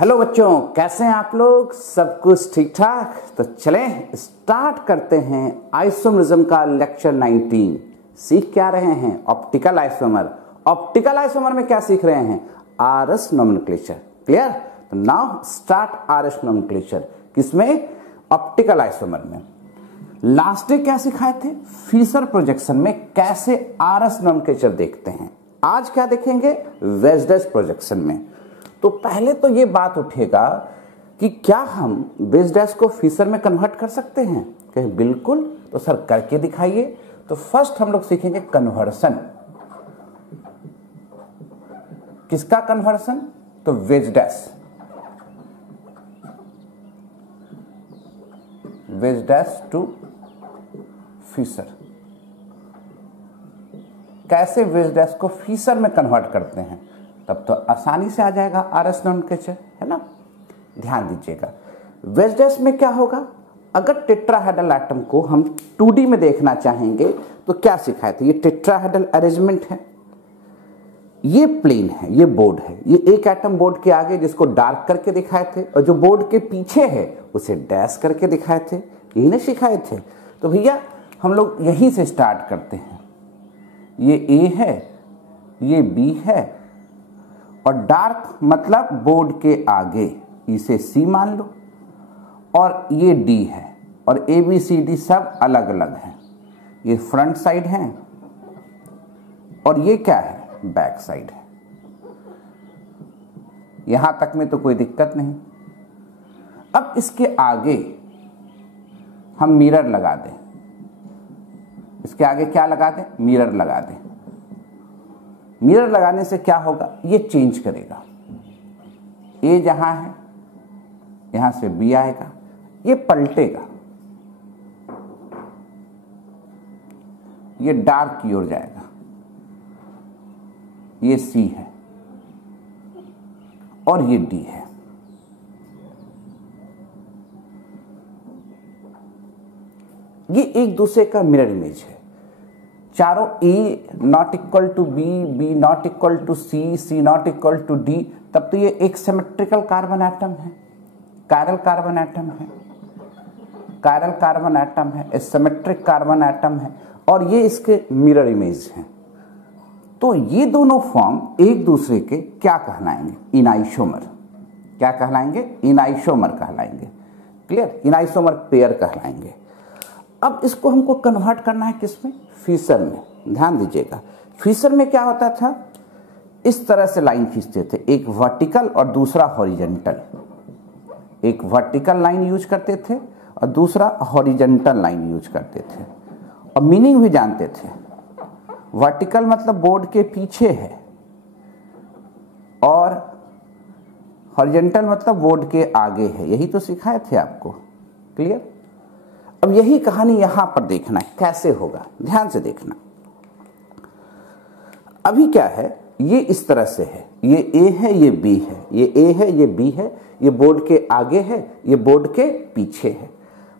Hello बच्चों, कैसे हैं आप लोग? सब कुछ ठीक ठाक? तो चलें स्टार्ट करते हैं आइसोमरिज्म का लेक्चर 19। सीख क्या रहे हैं? Optical isomer. ऑप्टिकल आइसोमर में क्या सीख रहे हैं? RS nomenclature. क्लियर? तो नाउ स्टार्ट आरएस नोमेनक्लेचर। किसमें? ऑप्टिकल आइसोमर में। लास्ट डे क्या सिखाए थे? फीसर प्रोजेक्शन में कैसे आरएस नोमेनक्लेचर देखते हैं। आज क्या देखेंगे? वेज प्रोजेक्शन में। तो पहले तो ये बात उठेगा कि क्या हम बेस डैश को फीसर में कन्वर्ट कर सकते हैं? कहें बिल्कुल। तो सर करके दिखाइए। तो फर्स्ट हम लोग सीखेंगे कन्वर्सन। किसका कन्वर्सन? तो वेज डैश टू फीसर। कैसे वेज डैश को फीसर में कन्वर्ट करते हैं? तब तो आसानी से आ जाएगा आरएस नोमेनक्लेचर, है ना? ध्यान दीजिएगा। वेज डैश में क्या होगा? अगर टेट्राहेड्रल एटम को हम 2D में देखना चाहेंगे तो क्या सिखाए थे? ये टेट्राहेड्रल अरेंजमेंट है, ये प्लेन है, ये बोर्ड है। ये एक एटम बोर्ड के आगे जिसको डार्क करके दिखाए थे, और जो बोर्ड के पीछे है उसे डैश करके दिखाए थे। यही ना सिखाए थे। तो भैया हम लोग यहीं से स्टार्ट करते हैं। ये ए है, ये बी है, और डार्क मतलब बोर्ड के आगे, इसे सी मान लो, और ये डी है, और ए बी सी डी सब अलग अलग हैं। ये फ्रंट साइड है और ये क्या है? बैक साइड है। यहां तक में तो कोई दिक्कत नहीं। अब इसके आगे हम मिरर लगा दें। इसके आगे क्या लगा दें? मिरर लगा दें। मिरर लगाने से क्या होगा? ये चेंज करेगा। ए जहां है यहां से बी आएगा, ये पलटेगा, ये डार्क की ओर जाएगा। ये सी है और ये डी है। ये एक दूसरे का मिरर इमेज है। चारों A not equal to B, B not equal to C, C not equal to D. तब तो ये एक सिमेट्रिकल कार्बन एटम है, कायरल कार्बन एटम है, कायरल कार्बन एटम है, सिमेट्रिक कार्बन एटम है, और ये इसके मिरर इमेज हैं। तो ये दोनों फॉर्म एक दूसरे के क्या कहलाएंगे? इनाइसोमर। क्या कहलाएंगे? इनाइसोमर कहलाएंगे। क्लियर? इनाइसोमर पेयर कहलाएंगे। अब इसको हमको कन्वर्ट करना है किसमें? फीसर में। ध्यान दीजिएगा। फीसर में क्या होता था? इस तरह से लाइन खींचते थे, एक वर्टिकल और दूसरा हॉरिजॉन्टल। एक वर्टिकल लाइन यूज करते थे और दूसरा हॉरिजॉन्टल लाइन यूज करते थे, और मीनिंग भी जानते थे। वर्टिकल मतलब बोर्ड के पीछे है, और हॉरिजॉन्टल मतलब बोर्ड के आगे है। यही तो सिखाए थे आपको। क्लियर? अब यही कहानी यहां पर देखना है कैसे होगा। ध्यान से देखना। अभी क्या है? ये इस तरह से है, ये ए है, ये बी है, ये ए है, ये बी है, ये बोर्ड के आगे है, ये बोर्ड के पीछे है।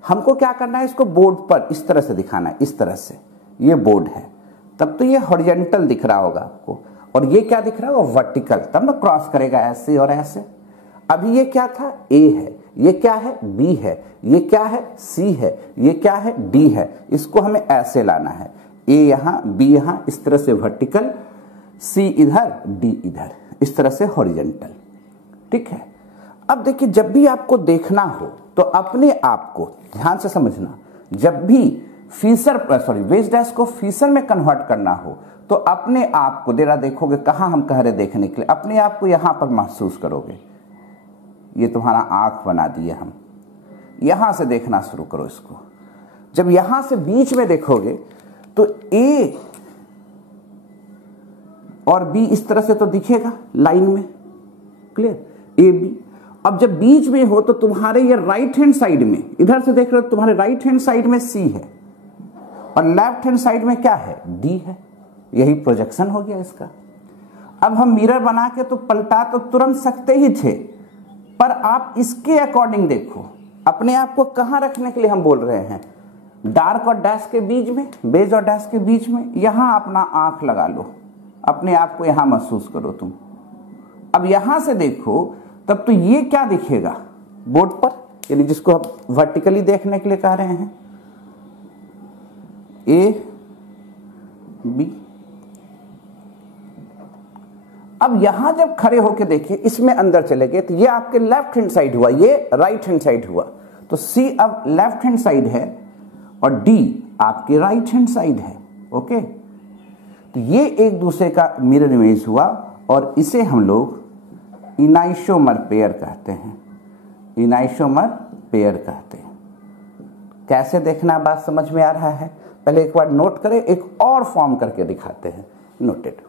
हमको क्या करना है? इसको बोर्ड पर इस तरह से दिखाना है, इस तरह से। ये बोर्ड है, तब तो ये हॉरिजॉन्टल दिख रहा होगा आपको, और ये क्या दिख रहा होगा? वर्टिकल। तब ना क्रॉस करेगा ऐसे और ऐसे। अभी ये क्या था? ए है, ये क्या है? बी है, ये क्या है? सी है, ये क्या है? डी है। इसको हमें ऐसे लाना है, ए यहां, बी यहां, इस तरह से वर्टिकल, सी इधर, डी इधर, इस तरह से हॉरिजॉन्टल। ठीक है? अब देखिए, जब भी आपको देखना हो तो अपने आप को ध्यान से समझना। जब भी वेज डैश को फीसर में कन्वर्ट करना हो तो अपने आप को जरा देखोगे। कहां हम कह रहे देखने के लिए? अपने आप को यहां पर महसूस करोगे। ये तुम्हारा आंख बना दिए हम। यहां से देखना शुरू करो इसको। जब यहां से बीच में देखोगे तो ए और बी इस तरह से तो दिखेगा लाइन में। क्लियर? A B. अब जब बीच में हो तो तुम्हारे ये राइट हैंड साइड में, इधर से देख रहे हो, तुम्हारे राइट हैंड साइड में सी है और लेफ्ट हैंड साइड में क्या है? डी है। यही प्रोजेक्शन हो गया इसका। अब हम मिरर बना के तो पलटा तो तुरंत सकते ही थे, पर आप इसके अकॉर्डिंग देखो। अपने आप को कहां रखने के लिए हम बोल रहे हैं? डार्क और डैश के बीच में, बेज और डैश के बीच में। यहां अपना आंख लगा लो, अपने आप को यहां महसूस करो तुम। अब यहां से देखो तब तो ये क्या दिखेगा बोर्ड पर, यानी जिसको हम वर्टिकली देखने के लिए कह रहे हैं, ए बी। अब यहां जब खड़े होके देखिए, इसमें अंदर चले गए तो ये आपके लेफ्ट हैंड साइड हुआ, ये राइट हैंड साइड हुआ, तो सी अब लेफ्ट हैंड साइड है और डी आपके राइट हैंड साइड है। ओके, तो ये एक दूसरे का मिरर इमेज हुआ और इसे हम लोग इनाइसोमर पेयर कहते हैं, इनाइसोमर पेयर कहते हैं। कैसे देखना बात समझ में आ रहा है? पहले एक बार नोट करें, एक और फॉर्म करके दिखाते हैं। नोटेड।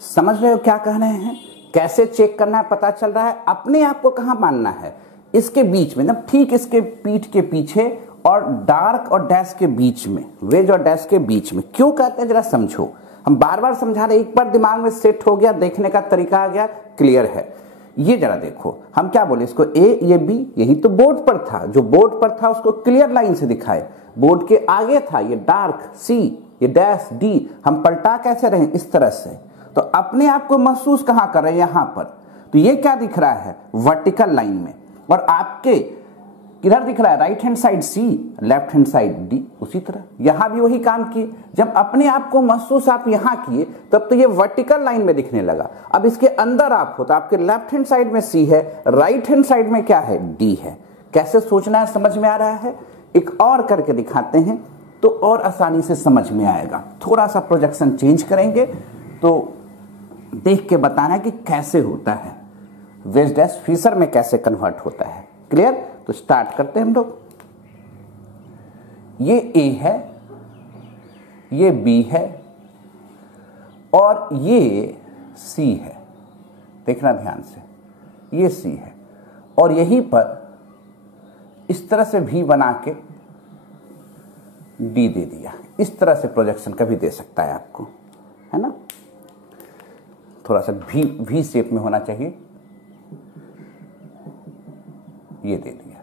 समझ रहे हो क्या कह रहे हैं? कैसे चेक करना है पता चल रहा है। अपने आप को कहां मानना है? इसके बीच में, ना ठीक इसके पीठ के पीछे और डार्क और डैश के बीच में, वेज और डैश के बीच में। क्यों कहते हैं जरा समझो, हम बार बार समझा रहे, एक बार दिमाग में सेट हो गया, देखने का तरीका आ गया, क्लियर है। ये जरा देखो, हम क्या बोले इसको, ए ये बी, यही तो बोर्ड पर था, जो बोर्ड पर था उसको क्लियर लाइन से दिखाए। बोर्ड के आगे था ये डार्क सी, ये डैश डी, हम पलटा कैसे रहे इस तरह से। तो अपने आप को महसूस कहां कर रहे हैं? यहां पर। तो ये क्या दिख रहा है? वर्टिकल लाइन में। और आपके किधर दिख रहा है? राइट हैंड साइड सी, लेफ्ट हैंड साइड डी। उसी तरह यहां भी वही काम किए। जब अपने आप को महसूस आप यहां किए तब तो ये वर्टिकल लाइन में दिखने लगा। अब इसके अंदर आप हो तो आपके लेफ्ट हैंड साइड में सी है, राइट हैंड साइड में क्या है? डी है। कैसे सोचना है समझ में आ रहा है? एक और करके दिखाते हैं तो और आसानी से समझ में आएगा। थोड़ा सा प्रोजेक्शन चेंज करेंगे तो देख के बताना है कि कैसे होता है, वेज डैश फीचर में कैसे कन्वर्ट होता है। क्लियर? तो स्टार्ट करते हैं हम लोग। ये ए है, ये बी है और ये सी है। देखना ध्यान से, ये सी है और यहीं पर इस तरह से भी बना के डी दे दिया। इस तरह से प्रोजेक्शन कभी दे सकता है आपको, है ना? थोड़ा सा भी शेप में होना चाहिए। ये दे दिया।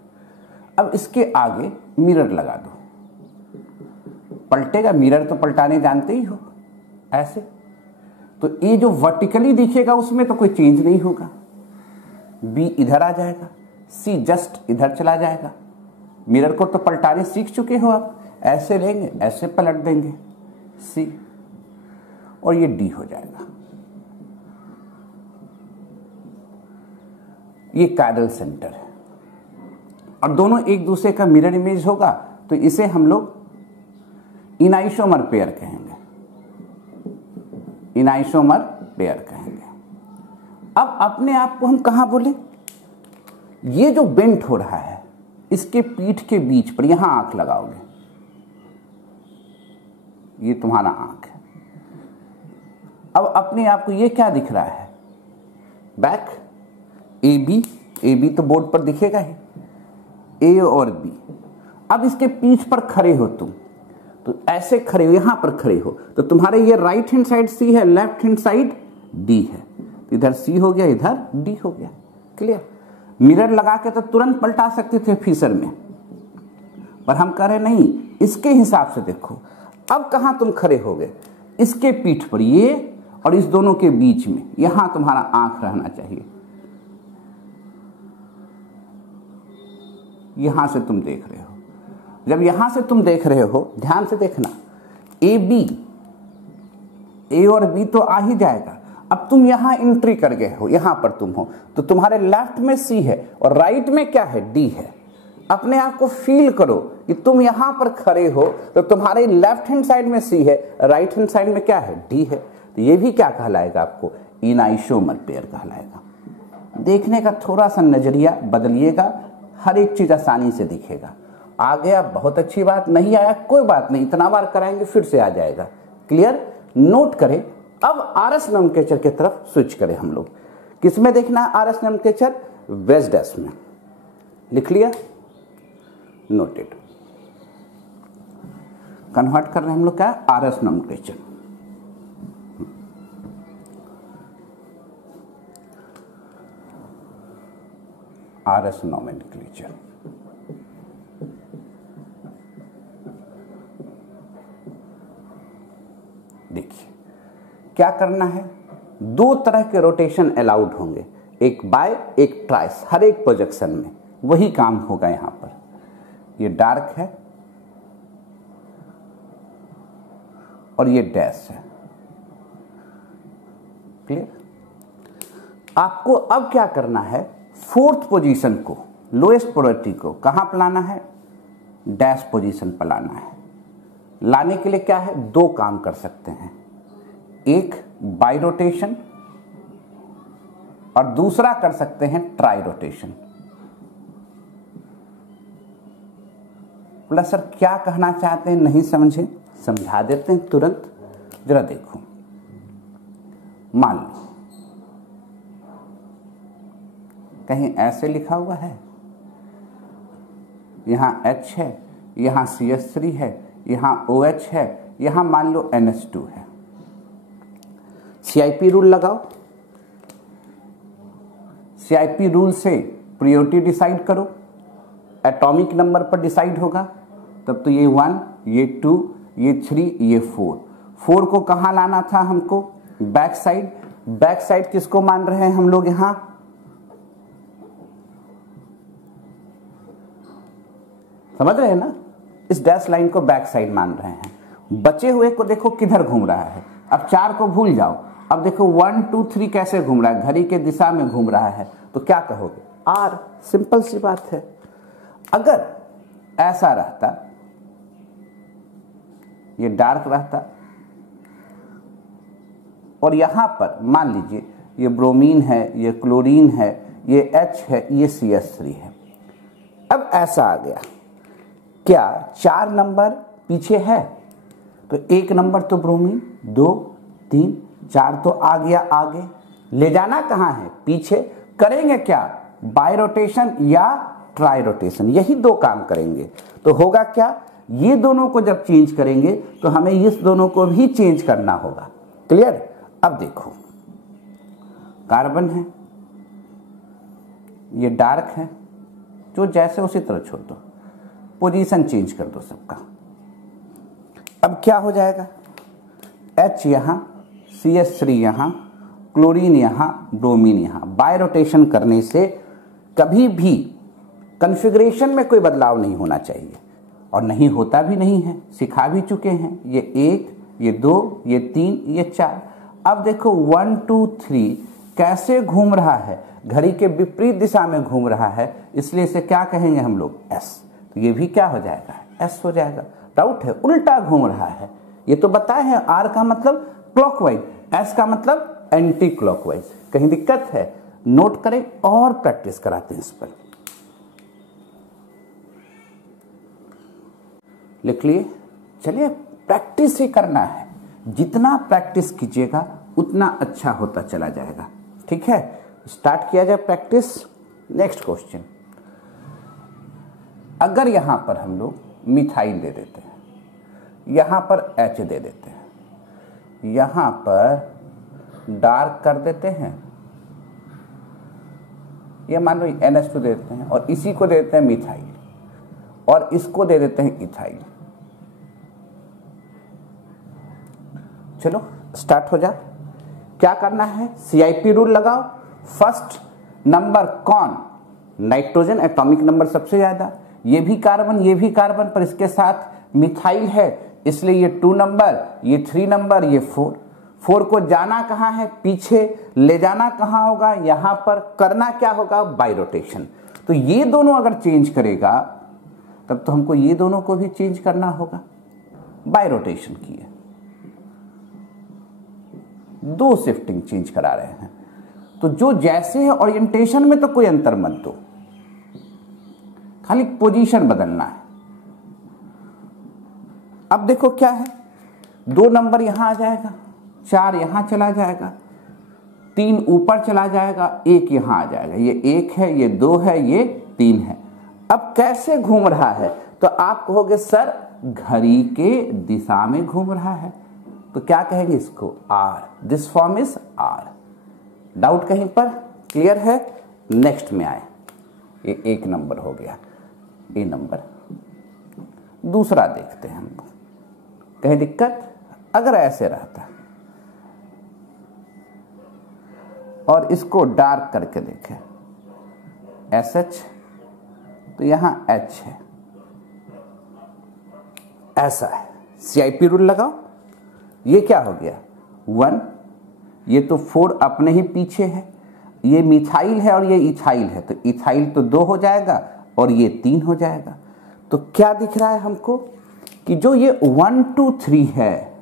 अब इसके आगे मिरर लगा दो, पलटेगा। मिरर तो पलटाने जानते ही हो, ऐसे। तो ये जो वर्टिकली दिखेगा उसमें तो कोई चेंज नहीं होगा। बी इधर आ जाएगा, सी जस्ट इधर चला जाएगा। मिरर को तो पलटाने सीख चुके हो आप, ऐसे लेंगे ऐसे पलट देंगे सी, और ये डी हो जाएगा। ये कायरल सेंटर है और दोनों एक दूसरे का मिरर इमेज होगा, तो इसे हम लोग इनाइसोमर पेयर कहेंगे, इनाइसोमर पेयर कहेंगे। अब अपने आप को हम कहां बोले? ये जो बेंट हो रहा है इसके पीठ के बीच पर यहां आंख लगाओगे, ये तुम्हारा आंख है। अब अपने आप को ये क्या दिख रहा है? बैक ए बी तो बोर्ड पर दिखेगा ही, ए और बी। अब इसके पीठ पर खड़े हो तुम, तो ऐसे खड़े हो, यहां पर खड़े हो, तो तुम्हारे ये राइट हैंड साइड सी है, लेफ्ट हैंड साइड डी है। तो इधर सी हो गया, इधर डी हो गया। क्लियर? मिरर लगा के तो तुरंत पलटा सकते थे फीचर में, पर हम कह रहे नहीं, इसके हिसाब से देखो। अब कहां तुम खड़े हो गए? इसके पीठ पर, ये और इस दोनों के बीच में, यहां तुम्हारा आंख रहना चाहिए। यहां से तुम देख रहे हो। जब यहां से तुम देख रहे हो, ध्यान से देखना, ए बी, ए और बी तो आ ही जाएगा। अब तुम यहां एंट्री कर गए हो, यहां पर तुम हो, तो तुम्हारे लेफ्ट में सी है और राइट में क्या है? डी है। अपने आप को फील करो कि तुम यहां पर खड़े हो, तो तुम्हारे लेफ्ट हैंड साइड में सी है, राइट हैंड साइड में क्या है? डी है। तो ये भी क्या कहलाएगा आपको? इनाइसोमर पेयर कहलाएगा। देखने का थोड़ा सा नजरिया बदलिएगा, हर एक चीज आसानी से दिखेगा। आ गया, बहुत अच्छी बात। नहीं आया कोई बात नहीं, इतना बार कराएंगे फिर से आ जाएगा। क्लियर? नोट करें। अब आरएस नोमेनक्लेचर की तरफ स्विच करें हम लोग। किसमें देखना है आरएस नोमेनक्लेचर? वेज डैश में। लिख लिया? नोटेड। कन्वर्ट कर रहे हैं हम लोग क्या? RS nomenclature. RS nomenclature. देखिए क्या करना है। दो तरह के रोटेशन अलाउड होंगे, एक बाय एक ट्राइस, हर एक प्रोजेक्शन में वही काम होगा। यहां पर ये डार्क है और ये डैश है। क्लियर? आपको अब क्या करना है, फोर्थ पोजीशन को, लोएस्ट प्रोबेबिलिटी को कहां पर लाना है, डैश पोजीशन पर लाना है। लाने के लिए क्या है, दो काम कर सकते हैं, एक बाई रोटेशन और दूसरा कर सकते हैं ट्राई रोटेशन। बोला सर क्या कहना चाहते हैं, नहीं समझे, समझा देते हैं तुरंत। जरा देखो, मान लो कहीं ऐसे लिखा हुआ है, यहां H है, यहां CH3 है, यहां OH है, यहां मान लो NH2 है। CIP रूल लगाओ, CIP रूल से प्रायोरिटी डिसाइड करो, एटॉमिक नंबर पर डिसाइड होगा। तब तो ये 1, ये 2, ये 3, ये 4 को कहां लाना था हमको, बैक साइड। बैक साइड किसको मान रहे हैं हम लोग, यहां समझ रहे हैं ना, इस डैश लाइन को बैक साइड मान रहे हैं। बचे हुए को देखो किधर घूम रहा है, अब 4 को भूल जाओ, अब देखो 1 2 3 कैसे घूम रहा है, घड़ी के दिशा में घूम रहा है, तो क्या कहोगे, R। सिंपल सी बात है। अगर ऐसा रहता, ये डार्क रहता और यहां पर मान लीजिए ये ब्रोमीन है, ये क्लोरीन है, ये H है, ये CH3 है। अब ऐसा आ गया, क्या 4 नंबर पीछे है, तो 1 नंबर तो ब्रोमीन, 2 3 4 तो आ गया आगे, ले जाना कहां है, पीछे। करेंगे क्या, बाय रोटेशन या ट्राई रोटेशन, यही दो काम करेंगे। तो होगा क्या, ये दोनों को जब चेंज करेंगे तो हमें इस दोनों को भी चेंज करना होगा। क्लियर? अब देखो कार्बन है, ये डार्क है, जो जैसे उसी तरह छोड़ दो, पोजीशन चेंज कर दो सबका। अब क्या हो जाएगा, H यहां, CH3 यहां, क्लोरीन यहां, ब्रोमीन यहां। बाय रोटेशन करने से कभी भी कॉन्फ़िगरेशन में कोई बदलाव नहीं होना चाहिए, और नहीं होता भी नहीं है, सिखा भी चुके हैं। ये 1, ये 2, ये 3, ये 4। अब देखो 1 2 3 कैसे घूम रहा है, घड़ी के विपरीत दिशा में घूम रहा है, इसलिए इसे क्या कहेंगे हम लोग, S। तो ये भी क्या हो जाएगा, S हो जाएगा। डाउट है, उल्टा घूम रहा है, ये तो बताए हैं। R का मतलब क्लॉकवाइज, S का मतलब एंटी क्लॉकवाइज। कहीं दिक्कत है, नोट करें और प्रैक्टिस कराते हैं इस पर। लिख लिए, चलिए प्रैक्टिस ही करना है, जितना प्रैक्टिस कीजिएगा उतना अच्छा होता चला जाएगा। ठीक है, स्टार्ट किया जाए प्रैक्टिस। नेक्स्ट क्वेश्चन, अगर यहां पर हम लोग मिथाइल दे देते हैं, यहां पर H दे देते हैं, यहां पर डार्क कर देते हैं, ये मान लो NH2 दे देते हैं, और इसी को दे देते हैं मिथाइल, और इसको दे देते हैं इथाइल। चलो स्टार्ट हो जा। क्या करना है, CIP रूल लगाओ। फर्स्ट नंबर कौन, नाइट्रोजन, एटॉमिक नंबर सबसे ज्यादा, ये भी कार्बन, ये भी कार्बन, पर इसके साथ मिथाइल है, इसलिए ये 2 नंबर, ये 3 नंबर, ये 4 को जाना कहां है, पीछे, ले जाना कहां होगा, यहां पर। करना क्या होगा, बाई रोटेशन। तो ये दोनों अगर चेंज करेगा तब तो हमको ये दोनों को भी चेंज करना होगा। बाई रोटेशन किए, 2 शिफ्टिंग चेंज करा रहे हैं, तो जो जैसे है ओरिएंटेशन में तो कोई अंतर मत दो, खाली पोजीशन बदलना है। अब देखो क्या है, 2 नंबर यहां आ जाएगा, 4 यहां चला जाएगा, 3 ऊपर चला जाएगा, 1 यहां आ जाएगा। ये 1 है, ये 2 है, ये 3 है। अब कैसे घूम रहा है, तो आप कहोगे सर घड़ी के दिशा में घूम रहा है, तो क्या कहेंगे इसको, R। This form is R। Doubt कहीं पर, क्लियर है? नेक्स्ट में आए, ये 1 नंबर हो गया, A नंबर। दूसरा देखते हैं हम, कहीं दिक्कत, अगर ऐसे रहता और इसको डार्क करके देखें SH, तो यहां H है, ऐसा है। CIP रूल लगाओ, ये क्या हो गया 1, ये तो 4 अपने ही पीछे है, ये मिथाइल है और ये इथाइल है, तो इथाइल तो 2 हो जाएगा और ये 3 हो जाएगा। तो क्या दिख रहा है हमको कि जो ये 1 2 3 है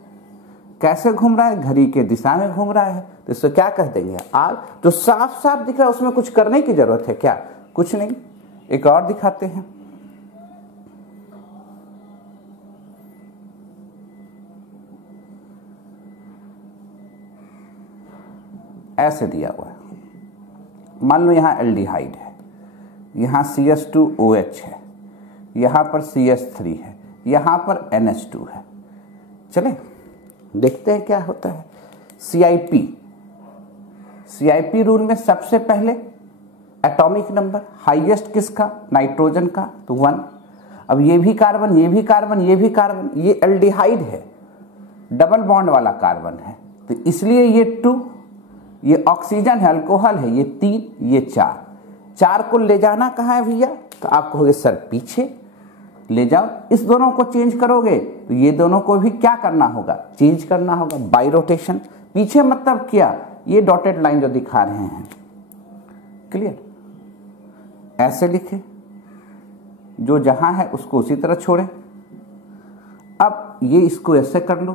कैसे घूम रहा है, घड़ी के दिशा में घूम रहा है, तो इसको क्या कह देंगे R। जो साफ साफ दिख रहा है उसमें कुछ करने की जरूरत है क्या, कुछ नहीं। एक और दिखाते हैं, ऐसे दिया हुआ है, मान लो यहां एल्डिहाइड है, यहां CH2OH है, यहां पर CH3 है, यहां पर NH2 है। चले देखते हैं क्या होता है। CIP रूल में सबसे पहले एटॉमिक नंबर हाईएस्ट किसका, नाइट्रोजन का, तो 1। अब ये भी कार्बन, ये भी कार्बन, ये भी कार्बन, ये एल्डिहाइड है, डबल बॉन्ड वाला कार्बन है, तो इसलिए ये 2, ये ऑक्सीजन है, अल्कोहल है, ये 3, ये 4 को ले जाना कहाँ है भैया, तो आप कहोगे सर पीछे ले जाओ। इस दोनों को चेंज करोगे तो ये दोनों को भी क्या करना होगा, चेंज करना होगा, बाई रोटेशन। पीछे मतलब क्या, ये डॉटेड लाइन जो दिखा रहे हैं, क्लियर। ऐसे लिखे, जो जहां है उसको उसी तरह छोड़े। अब ये इसको ऐसे कर लो,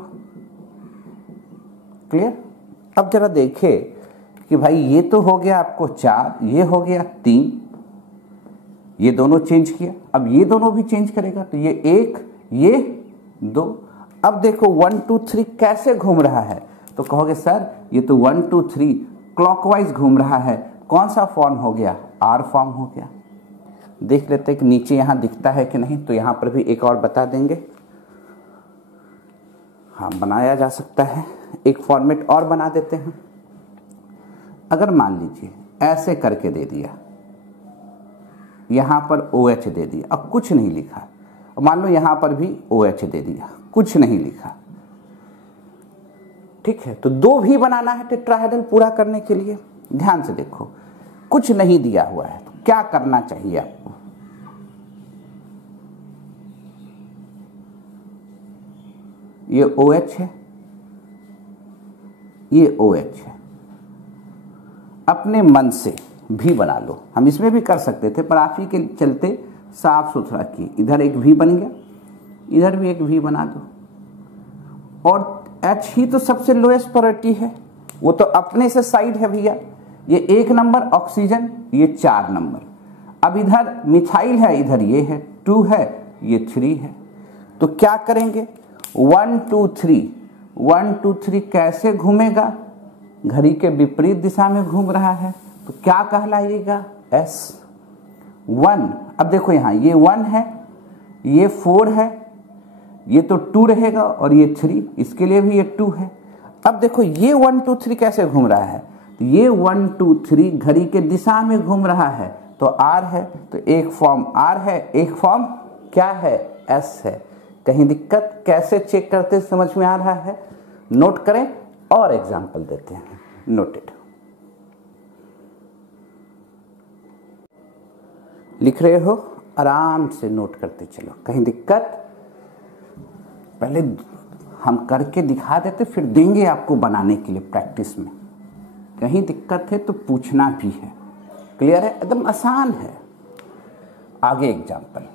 क्लियर। अब जरा देखे कि भाई ये तो हो गया आपको 4, ये हो गया 3, ये दोनों चेंज किया, अब ये दोनों भी चेंज करेगा, तो ये 1, ये 2। अब देखो 1 2 3 कैसे घूम रहा है, तो कहोगे सर ये तो 1 2 3 क्लॉकवाइज घूम रहा है, कौन सा फॉर्म हो गया, R फॉर्म हो गया। देख लेते हैं कि नीचे यहां दिखता है कि नहीं, तो यहां पर भी एक और बता देंगे। हाँ, बनाया जा सकता है, एक फॉर्मेट और बना देते हैं। अगर मान लीजिए ऐसे करके दे दिया, यहां पर OH दे दिया, अब कुछ नहीं लिखा, मान लो यहां पर भी OH दे दिया, कुछ नहीं लिखा, ठीक है। तो 2 भी बनाना है टेट्राहेड्रल पूरा करने के लिए। ध्यान से देखो, कुछ नहीं दिया हुआ है, तो क्या करना चाहिए आपको, ये OH है, ये OH है, अपने मन से भी बना लो। हम इसमें भी कर सकते थे, पर आप ही के चलते साफ सुथरा किए। इधर एक भी बन गया, इधर भी एक भी बना दो, और H ही तो सबसे लोएस्ट प्रायोरिटी है, वो तो अपने से साइड है भैया। ये 1 नंबर ऑक्सीजन, ये 4 नंबर। अब इधर मिथाइल है, इधर ये है 2 है, ये 3 है। तो क्या करेंगे, 1 2 3, 1 2 3 कैसे घूमेगा, घड़ी के विपरीत दिशा में घूम रहा है, तो क्या कहलाएगा, S1। अब देखो यहां ये 1 है, ये 4 है, ये तो 2 रहेगा, और ये 3, इसके लिए भी ये 2 है। अब देखो ये 1 2 3 कैसे घूम रहा है, तो ये 1 2 3 घड़ी के दिशा में घूम रहा है, तो R है, तो एक फॉर्म R है, एक फॉर्म क्या है, S है। कहीं दिक्कत, कैसे चेक करते समझ में आ रहा है, नोट करें और एग्जाम्पल देते हैं। नोटेड, लिख रहे हो, आराम से नोट करते चलो, कहीं दिक्कत। पहले हम करके दिखा देते, फिर देंगे आपको बनाने के लिए प्रैक्टिस में। कहीं दिक्कत है तो पूछना भी है, क्लियर है, एकदम आसान है। आगे एग्जाम्पल,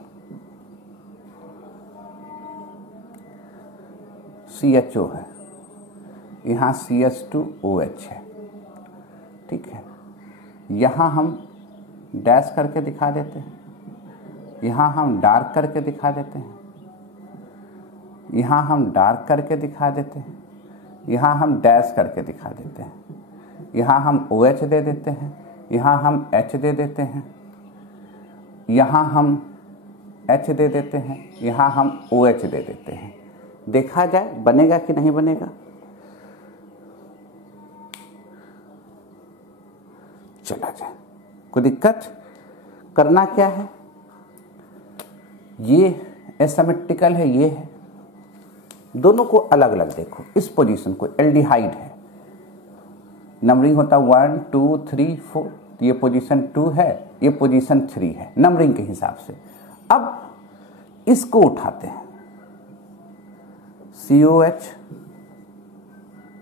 CHO है, यहाँ CH2OH है, ठीक है। यहाँ हम डैश करके दिखा देते हैं, यहाँ हम डार्क करके दिखा देते हैं, यहाँ हम डार्क करके दिखा देते हैं, यहाँ हम डैश करके दिखा देते हैं, यहाँ हम OH दे देते हैं, यहाँ हम H दे देते हैं, यहाँ हम H दे देते हैं, यहाँ हम OH दे देते हैं। देखा जाए बनेगा कि नहीं बनेगा। चला जाए, कोई दिक्कत। करना क्या है, ये एसिमेट्रिकल है, ये है, दोनों को अलग अलग देखो। इस पोजीशन को एल्डिहाइड है, नंबरिंग होता है 1 2 3 4, तो ये पोजीशन 2 है, ये पोजीशन 3 है नंबरिंग के हिसाब से। अब इसको उठाते हैं, COH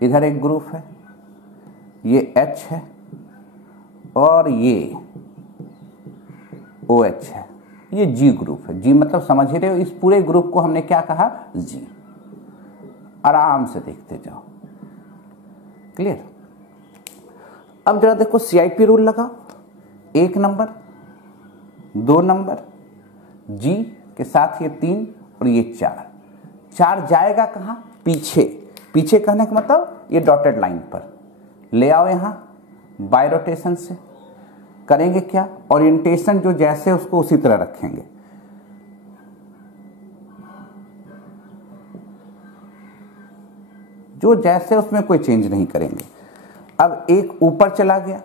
इधर एक ग्रुप है, ये H है और ये OH है, ये G ग्रुप है। G मतलब समझ ही रहे हो, इस पूरे ग्रुप को हमने क्या कहा, G। आराम से देखते जाओ, क्लियर। अब जरा देखो CIP रूल लगाओ, 1 नंबर 2 नंबर, G के साथ ये 3 और ये 4 जाएगा कहाँ, पीछे। पीछे कहने का मतलब ये डॉटेड लाइन पर ले आओ, यहाँ बाय रोटेशन से करेंगे क्या, ओरिएंटेशन जो जैसे उसको उसी तरह रखेंगे। जो जैसे उसमें कोई चेंज नहीं करेंगे। अब एक ऊपर चला गया,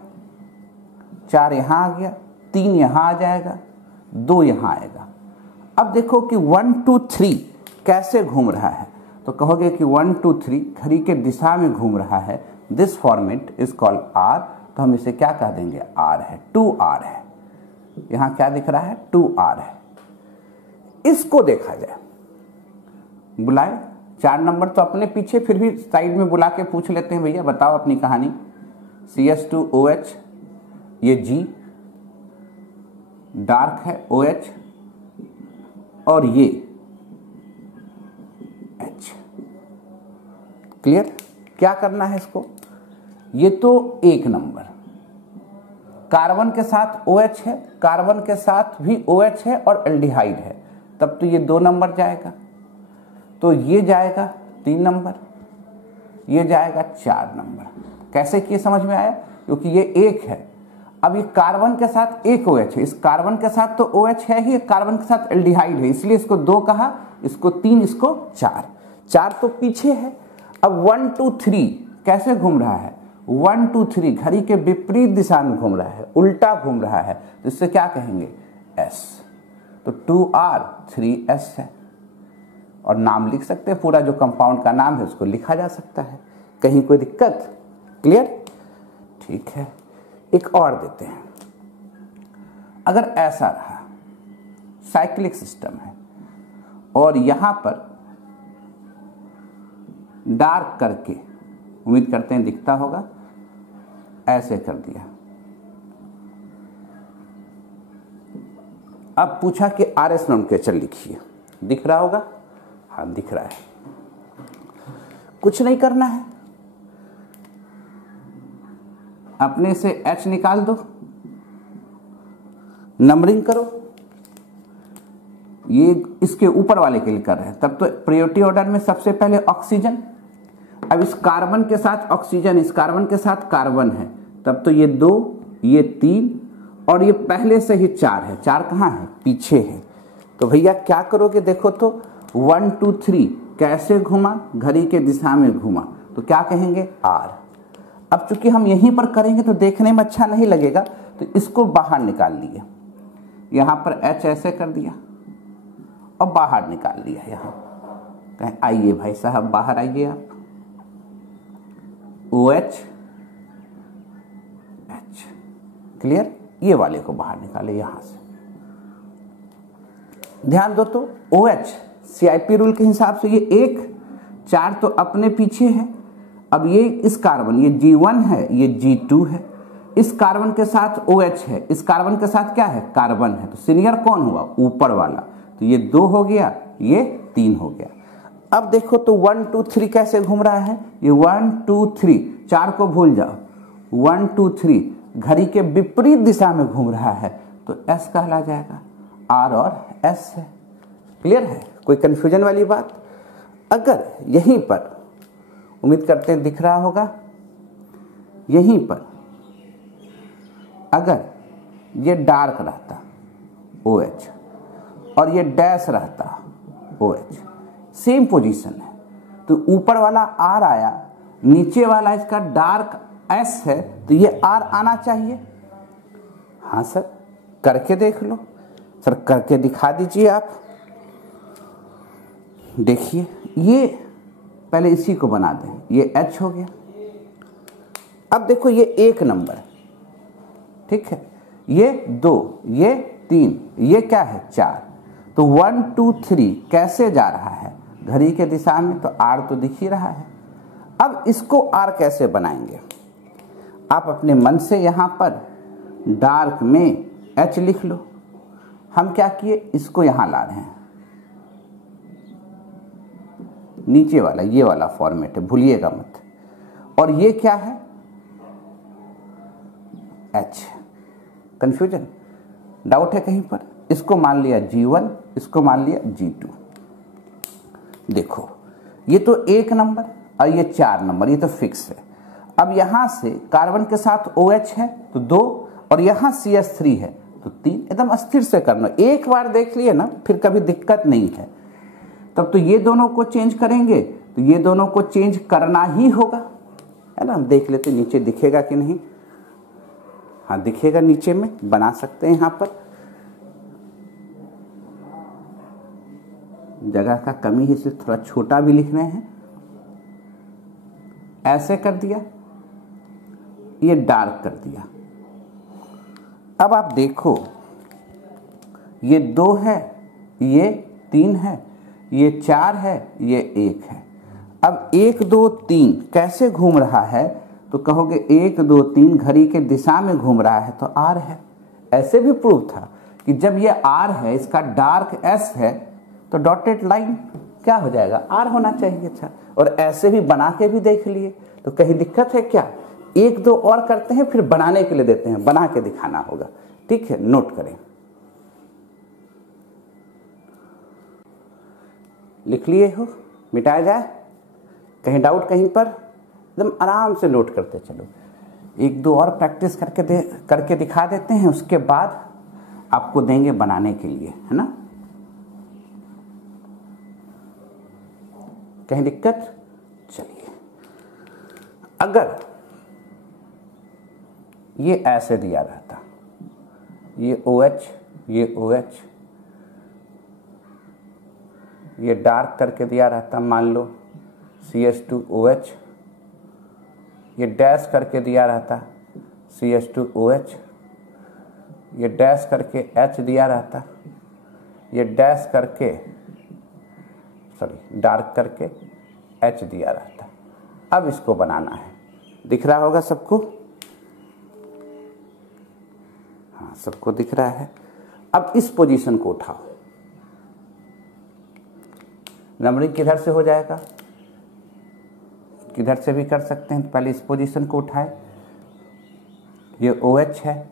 4 यहाँ आ गया, 3 यहाँ आ जाएगा, 2 यहाँ आएगा। अब देखो कि 1 2 3 कैसे घूम रहा है, तो कहोगे कि 1 2 3 घड़ी के दिशा में घूम रहा है, this format is called R, तो हम इसे क्या कह देंगे, R है, 2R है। यहां क्या दिख रहा है, 2R है। इसको देखा जाए, बुलाए 4 नंबर तो अपने पीछे, फिर भी साइड में बुला के पूछ लेते हैं, भैया बताओ अपनी कहानी। CS2OH, ये G डार्क है, OH और ये H। क्लियर। क्या करना है इसको, ये तो 1 नंबर, कार्बन के साथ OH है, कार्बन के साथ भी OH है और एल्डिहाइड है, तब तो ये 2 नंबर जाएगा, तो ये जाएगा 3 नंबर, ये जाएगा 4 नंबर। कैसे किए समझ में आया, क्योंकि ये 1 है। अब ये कार्बन के साथ एक OH है, इस कार्बन के साथ तो OH है ही, कार्बन के साथ एल्डिहाइड है, इसलिए इसको 2 कहा, इसको 3, इसको 4 तो पीछे है। अब 1 2 3 कैसे घूम रहा है, 1 2 3 घड़ी के विपरीत दिशा में घूम रहा है, उल्टा घूम रहा है, तो इससे क्या कहेंगे, S। तो 2R 3S है। और नाम लिख सकते हैं, पूरा जो कंपाउंड का नाम है उसको लिखा जा सकता है, कहीं कोई दिक्कत, क्लियर। ठीक है, एक और देते हैं। अगर ऐसा रहा, साइक्लिक सिस्टम है और यहां पर डार्क करके, उम्मीद करते हैं दिखता होगा, ऐसे कर दिया। अब पूछा कि RS नोमेनक्लेचर लिखिए, दिख रहा होगा, हाँ दिख रहा है। कुछ नहीं करना है, अपने से H निकाल दो, नंबरिंग करो, ये इसके ऊपर वाले के लिए कर रहे हैं, तब तो प्रायोरिटी ऑर्डर में सबसे पहले ऑक्सीजन। अब इस कार्बन के साथ ऑक्सीजन, इस कार्बन के साथ कार्बन है, तब तो ये 2, ये 3 और ये पहले से ही 4 है। 4 कहाँ है, पीछे है। तो भैया क्या करोगे, देखो तो 1 2 3 कैसे घुमा, घड़ी के दिशा में घुमा, तो क्या कहेंगे, R। अब चूंकि हम यहीं पर करेंगे तो देखने में अच्छा नहीं लगेगा, तो इसको बाहर निकाल लिए, यहां पर H ऐसे कर दिया और बाहर निकाल लिया। यहां कहें आइए भाई साहब बाहर आइए आप, OH H, क्लियर। ये वाले को बाहर निकाले यहां से। ध्यान दो तो OH CIP रूल के हिसाब से ये 1 4 तो अपने पीछे है। अब ये इस कार्बन, ये G1 है, ये G2 है, इस कार्बन के साथ OH है, इस कार्बन के साथ क्या है, कार्बन है, तो सीनियर कौन हुआ, ऊपर वाला, तो ये 2 हो गया, ये 3 हो गया। अब देखो तो 1 2 3 कैसे घूम रहा है, ये 1 2 3, 4 को भूल जाओ, 1 2 3 घड़ी के विपरीत दिशा में घूम रहा है, तो S कहला जाएगा, R और S है। क्लियर है, कोई कंफ्यूजन वाली बात। अगर यहीं पर, उम्मीद करते हैं दिख रहा होगा, यहीं पर अगर ये डार्क रहता OH और ये डैश रहता OH, सेम पोजीशन है, तो ऊपर वाला R आया, नीचे वाला इसका डार्क S है, तो ये R आना चाहिए। हाँ सर, करके देख लो। सर करके दिखा दीजिए आप। देखिए, ये पहले इसी को बना दें, ये H हो गया, अब देखो ये 1 नंबर, ठीक है, ये 2, ये 3, ये क्या है 4। तो 1 2 3 कैसे जा रहा है घड़ी के दिशा में, तो R तो दिख ही रहा है। अब इसको R कैसे बनाएंगे, आप अपने मन से यहाँ पर डार्क में H लिख लो। हम क्या किए, इसको यहाँ ला रहे हैं, नीचे वाला ये वाला फॉर्मेट है, भूलिएगा मत। और ये क्या है H। कंफ्यूजन, डाउट है कहीं पर? इसको मान लिया G1, इसको मान लिया G2। देखो ये तो 1 नंबर और ये 4 नंबर, ये तो फिक्स है। अब यहां से कार्बन के साथ OH है तो 2, और यहां CH3 है तो 3। एकदम स्थिर से करना, एक बार देख लिए ना फिर कभी दिक्कत नहीं है। तब तो ये दोनों को चेंज करेंगे तो ये दोनों को चेंज करना ही होगा, है ना। हम देख लेते नीचे दिखेगा कि नहीं। हाँ दिखेगा, नीचे में बना सकते हैं। यहाँ पर जगह का कमी है इसलिए थोड़ा छोटा भी लिख रहे हैं। ऐसे कर दिया, ये डार्क कर दिया। अब आप देखो ये 2 है, ये 3 है, ये 4 है, ये 1 है। अब 1 2 3 कैसे घूम रहा है, तो कहोगे 1 2 3 घड़ी के दिशा में घूम रहा है तो R है। ऐसे भी प्रूफ था कि जब ये R है, इसका डार्क S है, तो डॉटेड लाइन क्या हो जाएगा, R होना चाहिए था। और ऐसे भी बना के भी देख लिए, तो कहीं दिक्कत है क्या? 1 2 और करते हैं, फिर बनाने के लिए देते हैं, बना के दिखाना होगा। ठीक है, नोट करें, लिख लिए हो, मिटाया जाए? कहीं डाउट कहीं पर? एकदम आराम से नोट करते चलो। 1 2 और प्रैक्टिस करके दिखा देते हैं, उसके बाद आपको देंगे बनाने के लिए, है ना। कहीं दिक्कत? चलिए, अगर ये ऐसे दिया रहता, ये OH, ये OH, ये डार्क करके दिया रहता, मान लो CH2OH, ये डैश करके दिया रहता CH2OH, ये डैश करके H दिया रहता, ये डैश करके डार्क करके H दिया रहता। अब इसको बनाना है, दिख रहा होगा सबको? हाँ सबको दिख रहा है। अब इस पोजीशन को उठाओ, नंबरिंग किधर से हो जाएगा, किधर से भी कर सकते हैं। पहले इस पोजीशन को उठाए, ये OH है,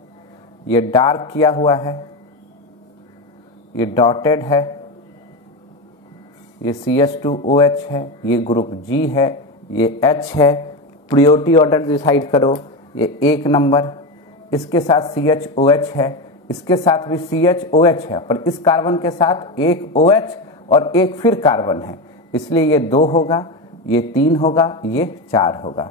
ये डार्क किया हुआ है, ये डॉटेड है, ये CH2OH है, ये ग्रुप G है, ये H है। प्रायोरिटी ऑर्डर डिसाइड करो, ये 1 नंबर, इसके साथ CHOH है, इसके साथ भी CHOH है, पर इस कार्बन के साथ एक OH और एक फिर कार्बन है, इसलिए ये 2 होगा, ये 3 होगा, ये 4 होगा।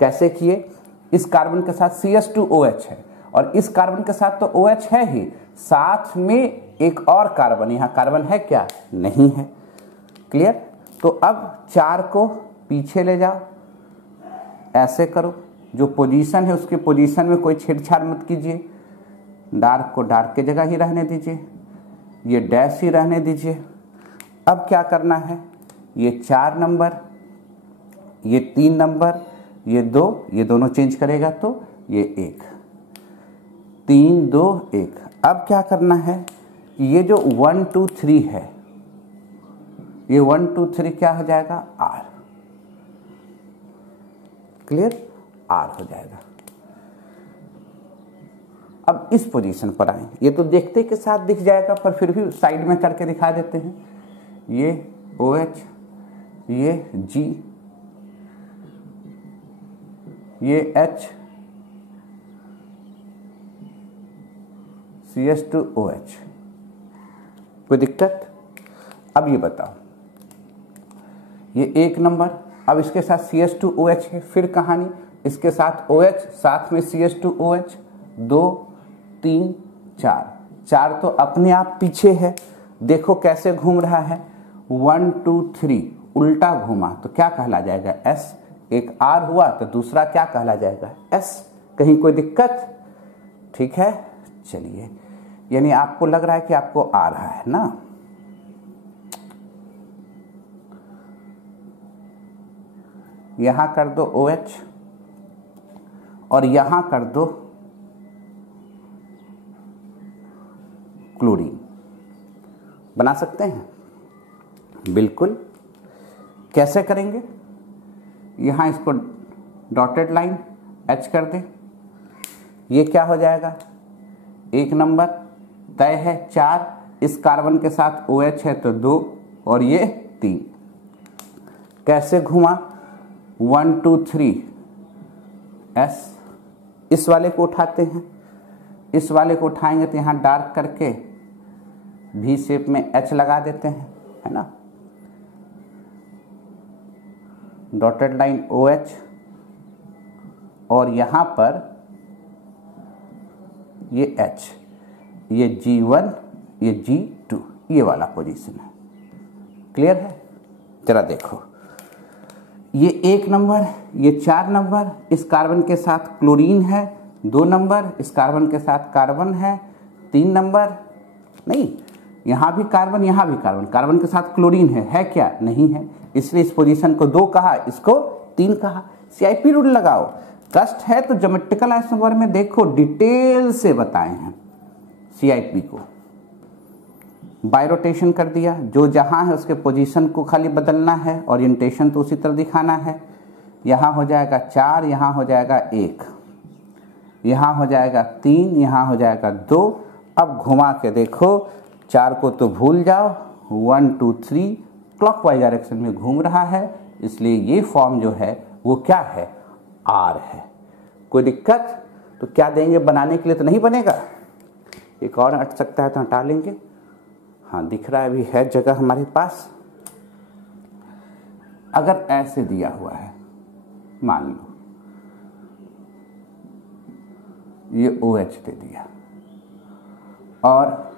कैसे किए? इस कार्बन के साथ CH2OH है और इस कार्बन के साथ तो OH है ही, साथ में एक और कार्बन, यहाँ कार्बन है क्या? नहीं है। क्लियर? तो अब 4 को पीछे ले जाओ, ऐसे करो, जो पोजीशन है उसके पोजीशन में कोई छेड़छाड़ मत कीजिए, डार्क को डार्क की जगह ही रहने दीजिए, ये डैश ही रहने दीजिए। अब क्या करना है, ये 4 नंबर, ये 3 नंबर, ये 2, ये दोनों चेंज करेगा तो ये 1, 3 2 1। अब क्या करना है, ये जो 1 2 3 है, ये 1 2 3 क्या हो जाएगा? R। क्लियर? R हो जाएगा। अब इस पोजीशन पर आए, ये तो देखते के साथ दिख जाएगा, पर फिर भी साइड में करके दिखा देते हैं। ये OH, ये G, ये H, CH2OH। कोई दिक्कत? अब ये बताओ, ये 1 नंबर, अब इसके साथ CH2OH है, फिर कहानी, इसके साथ OH, साथ में CH2OH, 2 3 4, 4 तो अपने आप पीछे है, देखो कैसे घूम रहा है, 1 2 3 उल्टा घूमा तो क्या कहला जाएगा? S। एक आर हुआ तो दूसरा क्या कहला जाएगा, एस। कहीं कोई दिक्कत? ठीक है, चलिए, यानी आपको लग रहा है कि आपको आ रहा है ना। यहां कर दो OH और यहां कर दो क्लोरीन। बना सकते हैं? बिल्कुल। कैसे करेंगे? यहां इसको डॉटेड लाइन H कर दें। ये क्या हो जाएगा, 1 नंबर तय है 4, इस कार्बन के साथ OH है तो 2 और ये 3। कैसे घुमा, 1 2 3 S। इस वाले को उठाते हैं, इस वाले को उठाएंगे तो यहाँ डार्क करके V शेप में H लगा देते हैं, है ना। डॉटेड लाइन OH और यहाँ पर ये H, ये G1, ये G2, ये वाला पोजीशन है। क्लियर है? जरा देखो, ये 1 नंबर, ये 4 नंबर, इस कार्बन के साथ क्लोरीन है 2 नंबर, इस कार्बन के साथ कार्बन है 3 नंबर। नहीं, यहाँ भी कार्बन, यहाँ भी कार्बन, कार्बन के साथ क्लोरीन है क्या? नहीं है, इसलिए इस पोजीशन को 2 कहा, इसको 3 कहा। CIP रूल लगाओ। कष्ट है तो ज्योमेट्रिकल आइसोमर में देखो, डिटेल से बताए हैं CIP को। बायरोटेशन कर दिया, जो जहां है उसके पोजीशन को खाली बदलना है, ओरिएंटेशन तो उसी तरह दिखाना है। यहाँ हो जाएगा 4, यहाँ हो जाएगा 1, यहाँ हो जाएगा 3, यहाँ हो जाएगा 2। अब घुमा के देखो, 4 को तो भूल जाओ, 1 2 3 क्लॉकवाइज डायरेक्शन में घूम रहा है, इसलिए ये फॉर्म जो है वो क्या है, R है। कोई दिक्कत? तो क्या देंगे बनाने के लिए? तो नहीं बनेगा, एक और हट सकता है तो हटा लेंगे। हाँ, दिख रहा है, अभी है जगह हमारे पास। अगर ऐसे दिया हुआ है, मान लो ये OH दे दिया और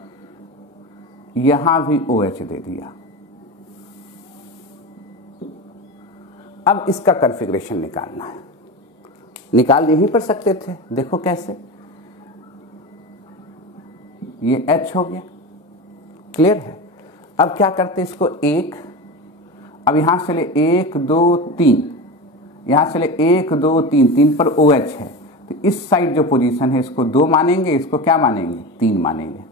यहां भी OH दे दिया, अब इसका कॉन्फ़िगरेशन निकालना है। निकाल यहीं पर सकते थे, देखो कैसे, ये H हो गया। क्लियर है? अब क्या करते, इसको 1, अब यहां चले 1 2 3, यहां चले 1 2 3, 3 पर OH है तो इस साइड जो पोजीशन है इसको 2 मानेंगे, इसको क्या मानेंगे, 3 मानेंगे,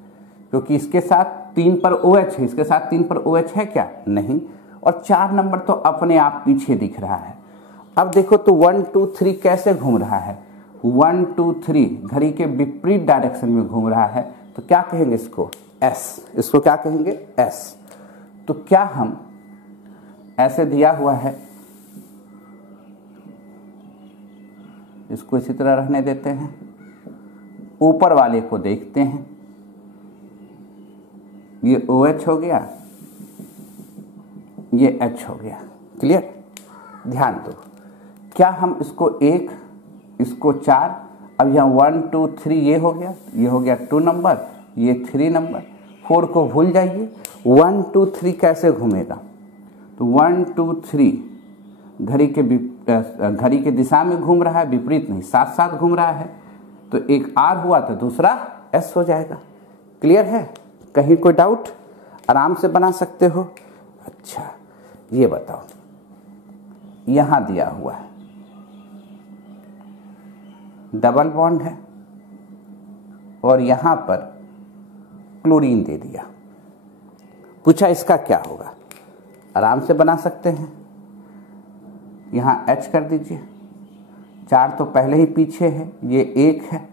क्योंकि इसके साथ 3 पर OH है, इसके साथ 3 पर OH है क्या? नहीं। और 4 नंबर तो अपने आप पीछे दिख रहा है। अब देखो तो 1 2 3 कैसे घूम रहा है, 1 2 3 घड़ी के विपरीत डायरेक्शन में घूम रहा है, तो क्या कहेंगे इसको, S। इसको क्या कहेंगे, S। तो क्या हम ऐसे दिया हुआ है, इसको इसी तरह रहने देते हैं, ऊपर वाले को देखते हैं, ये OH हो गया, ये H हो गया। क्लियर? ध्यान दो, क्या हम इसको 1, इसको 4, अब यहाँ 1 2 3 ये हो गया 2 नंबर, ये 3 नंबर, 4 को भूल जाइए। 1 2 3 कैसे घूमेगा, तो 1 2 3 घड़ी के दिशा में घूम रहा है, विपरीत नहीं, साथ साथ घूम रहा है, तो एक R हुआ तो दूसरा S हो जाएगा। क्लियर है? कहीं कोई डाउट? आराम से बना सकते हो। अच्छा, ये बताओ, यहां दिया हुआ है डबल बॉन्ड है और यहां पर क्लोरीन दे दिया, पूछा इसका क्या होगा? आराम से बना सकते हैं। यहां H कर दीजिए, 4 तो पहले ही पीछे है, ये 1 है,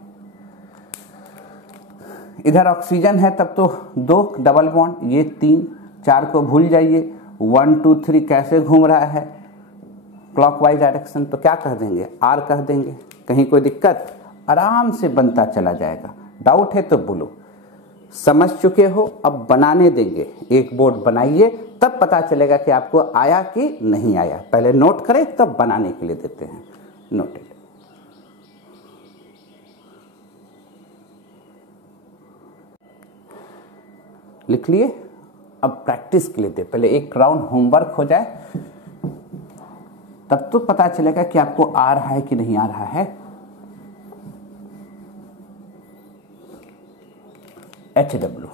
इधर ऑक्सीजन है तब तो 2 डबल बॉन्ड, ये 3, 4 को भूल जाइए। 1 2 3 कैसे घूम रहा है, क्लॉकवाइज डायरेक्शन, तो क्या कह देंगे, R कह देंगे। कहीं कोई दिक्कत? आराम से बनता चला जाएगा। डाउट है तो बोलो। समझ चुके हो, अब बनाने देंगे, एक बोर्ड बनाइए, तब पता चलेगा कि आपको आया कि नहीं आया। पहले नोट करें तब बनाने के लिए देते हैं। नोटेड। लिख लिए? अब प्रैक्टिस के लिए दे, पहले एक राउंड होमवर्क हो जाए। तब तो पता चलेगा कि आपको आ रहा है कि नहीं आ रहा है। HW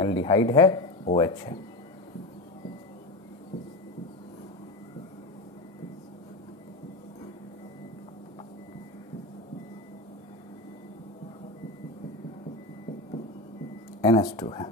एल्डिहाइड है, OH है। NH2 है।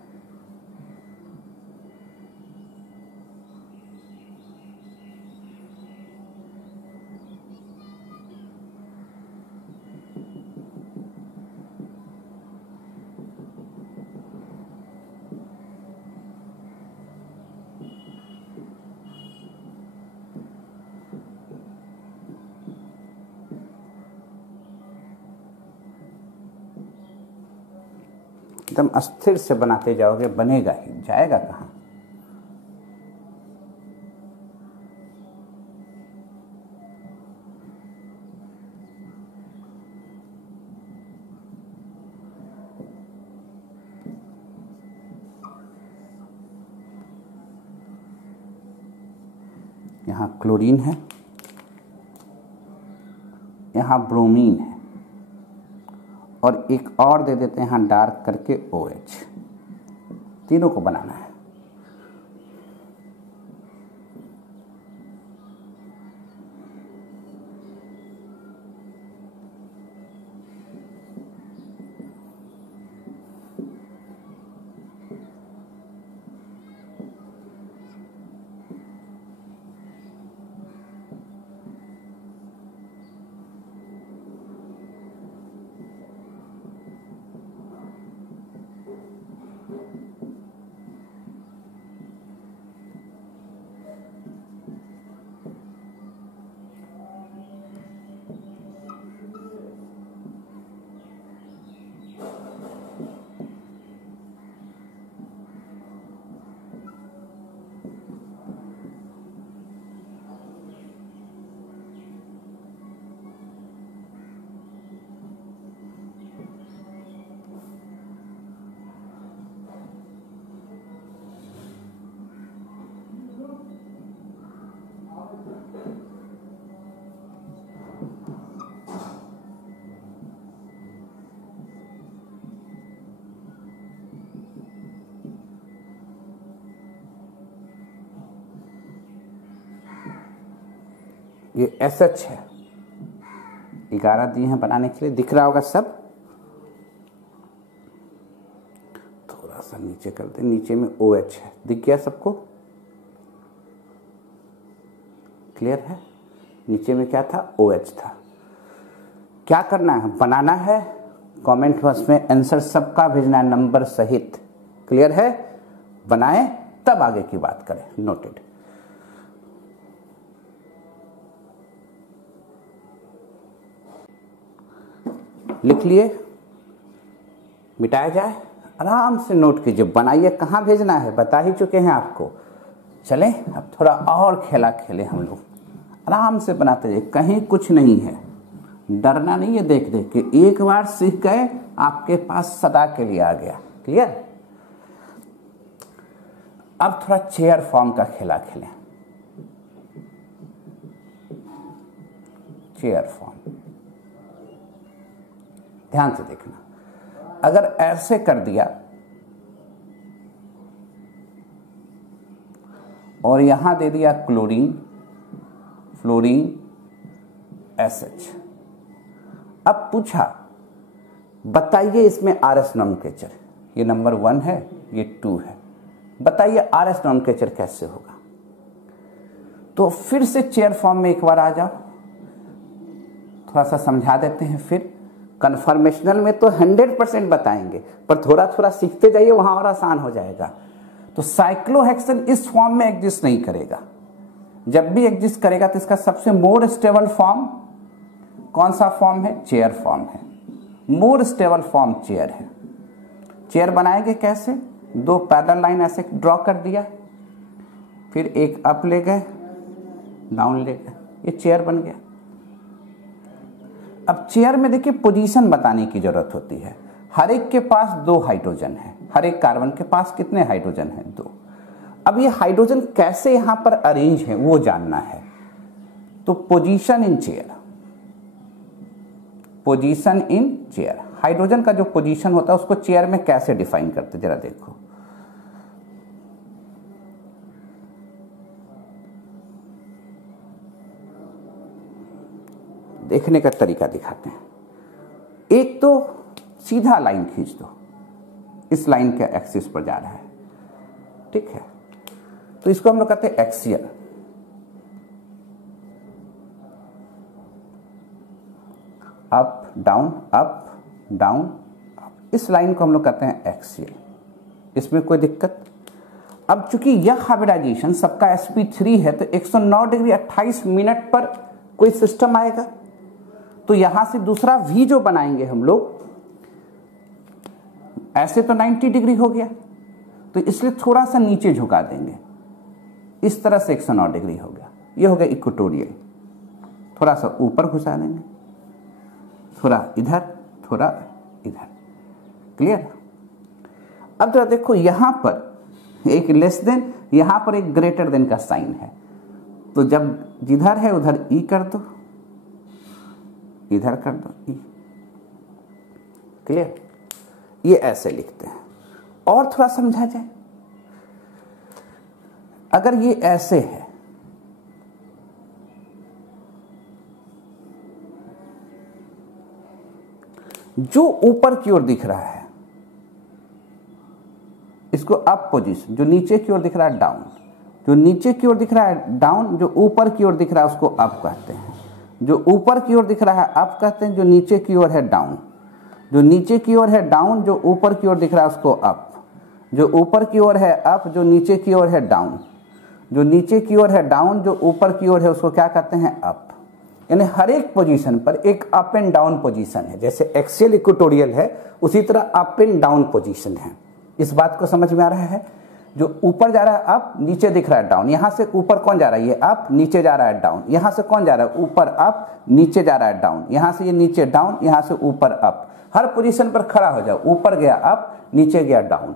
एकदम अस्थिर से बनाते जाओगे, बनेगा ही, जाएगा कहाँ। यहाँ क्लोरीन है, यहाँ ब्रोमीन है, और एक और दे देते हैं यहाँ डार्क करके OH। तीनों को बनाना है। ये SH है, 11 दिए हैं बनाने के लिए, दिख रहा होगा सब। थोड़ा सा नीचे कर दे, नीचे में OH है, दिख गया सबको, क्लियर है। नीचे में क्या था, OH था। क्या करना है, बनाना है, कमेंट बॉक्स में आंसर सबका भेजना है नंबर सहित, क्लियर है। बनाएं तब आगे की बात करें, नोटेड। लिख लिए, मिटाया जाए, आराम से नोट कीजिए, बनाइए। कहाँ भेजना है बता ही चुके हैं आपको। चलें अब थोड़ा और खेला खेलें हम लोग, आराम से बनाते जाइए, कहीं कुछ नहीं है, डरना नहीं है। देख देख के एक बार सीख गए, आपके पास सदा के लिए आ गया, क्लियर। अब थोड़ा चेयर फॉर्म का खेला खेलें। चेयर फॉर्म ध्यान से देखना, अगर ऐसे कर दिया और यहां दे दिया क्लोरीन, फ्लोरीन, SH। अब पूछा बताइए इसमें RS नॉमेनक्लेचर, ये नंबर 1 है, ये 2 है, बताइए RS नॉमेनक्लेचर कैसे होगा। तो फिर से चेयर फॉर्म में एक बार आ जाओ, थोड़ा सा समझा देते हैं। फिर कन्फर्मेशनल में तो 100% बताएंगे, पर थोड़ा थोड़ा सीखते जाइए, वहां और आसान हो जाएगा। तो साइक्लोहेक्सेन इस फॉर्म में एग्जिस्ट नहीं करेगा। जब भी एग्जिस्ट करेगा तो इसका सबसे मोर स्टेबल फॉर्म कौन सा फॉर्म है? चेयर फॉर्म है। मोर स्टेबल फॉर्म चेयर है। चेयर बनाएंगे कैसे? 2 पैरेलल लाइन ऐसे ड्रॉ कर दिया, फिर एक अप ले गए, डाउन ले गए, ये चेयर बन गया। अब चेयर में देखिए पोजीशन बताने की जरूरत होती है। हर एक के पास 2 हाइड्रोजन है, हर एक कार्बन के पास कितने हाइड्रोजन है? 2। अब ये हाइड्रोजन कैसे यहां पर अरेंज है वो जानना है। तो position in chair, position in chair, hydrogen का जो पोजीशन होता है उसको चेयर में कैसे डिफाइन करते जरा देखो। देखने का तरीका दिखाते हैं। एक तो सीधा लाइन खींच दो, इस लाइन के एक्सिस पर जा रहा है, ठीक है, तो इसको हम लोग कहते हैं axial. Up down up down up, इस लाइन को हम लोग कहते हैं एक्सियल। इसमें कोई दिक्कत? अब चूंकि यह हाइब्रिडाइजेशन सबका sp3 है तो 109 डिग्री 28 मिनट पर कोई सिस्टम आएगा, तो यहां से दूसरा V जो बनाएंगे हम लोग, ऐसे तो 90 डिग्री हो गया, तो इसलिए थोड़ा सा नीचे झुका देंगे, इस तरह से 109 डिग्री हो गया। ये हो गया इक्वेटोरियल। थोड़ा सा ऊपर घुसा देंगे, थोड़ा इधर थोड़ा इधर। क्लियर? अब जरा देखो, यहां पर एक लेस देन, यहां पर एक ग्रेटर देन का साइन है, तो जब जिधर है उधर ई कर दो, इधर कर दो ई। क्लियर? ये ऐसे लिखते हैं। और थोड़ा समझा जाए, अगर ये ऐसे है, जो ऊपर की ओर दिख रहा है इसको अप पोजीशन, जो नीचे की ओर दिख रहा है डाउन, जो नीचे की ओर दिख रहा है डाउन, जो ऊपर की ओर दिख रहा है उसको अप कहते हैं, जो ऊपर की ओर दिख रहा है अप कहते हैं, जो नीचे की ओर है डाउन, जो नीचे की ओर है डाउन, जो ऊपर की ओर दिख रहा है उसको अप, जो ऊपर की ओर है अप, जो नीचे की ओर है डाउन, जो नीचे की ओर है डाउन, जो ऊपर की ओर है उसको क्या कहते हैं? अप। यानी हर एक पोजीशन पर एक अप एंड डाउन पोजीशन है। जैसे एक्सियल इक्वेटोरियल है, उसी तरह अप एंड डाउन पोजीशन है। इस बात को समझ में आ रहा है? जो ऊपर जा रहा है अप, नीचे दिख रहा है डाउन। यहां से ऊपर कौन जा रहा है? ये अप, नीचे जा रहा है डाउन। यहां से कौन जा रहा है? ऊपर अप, नीचे जा रहा है डाउन। यहां से ये नीचे डाउन, यहां से ऊपर अप। हर पोजीशन पर खड़ा हो जाओ, ऊपर गया अप, नीचे गया डाउन।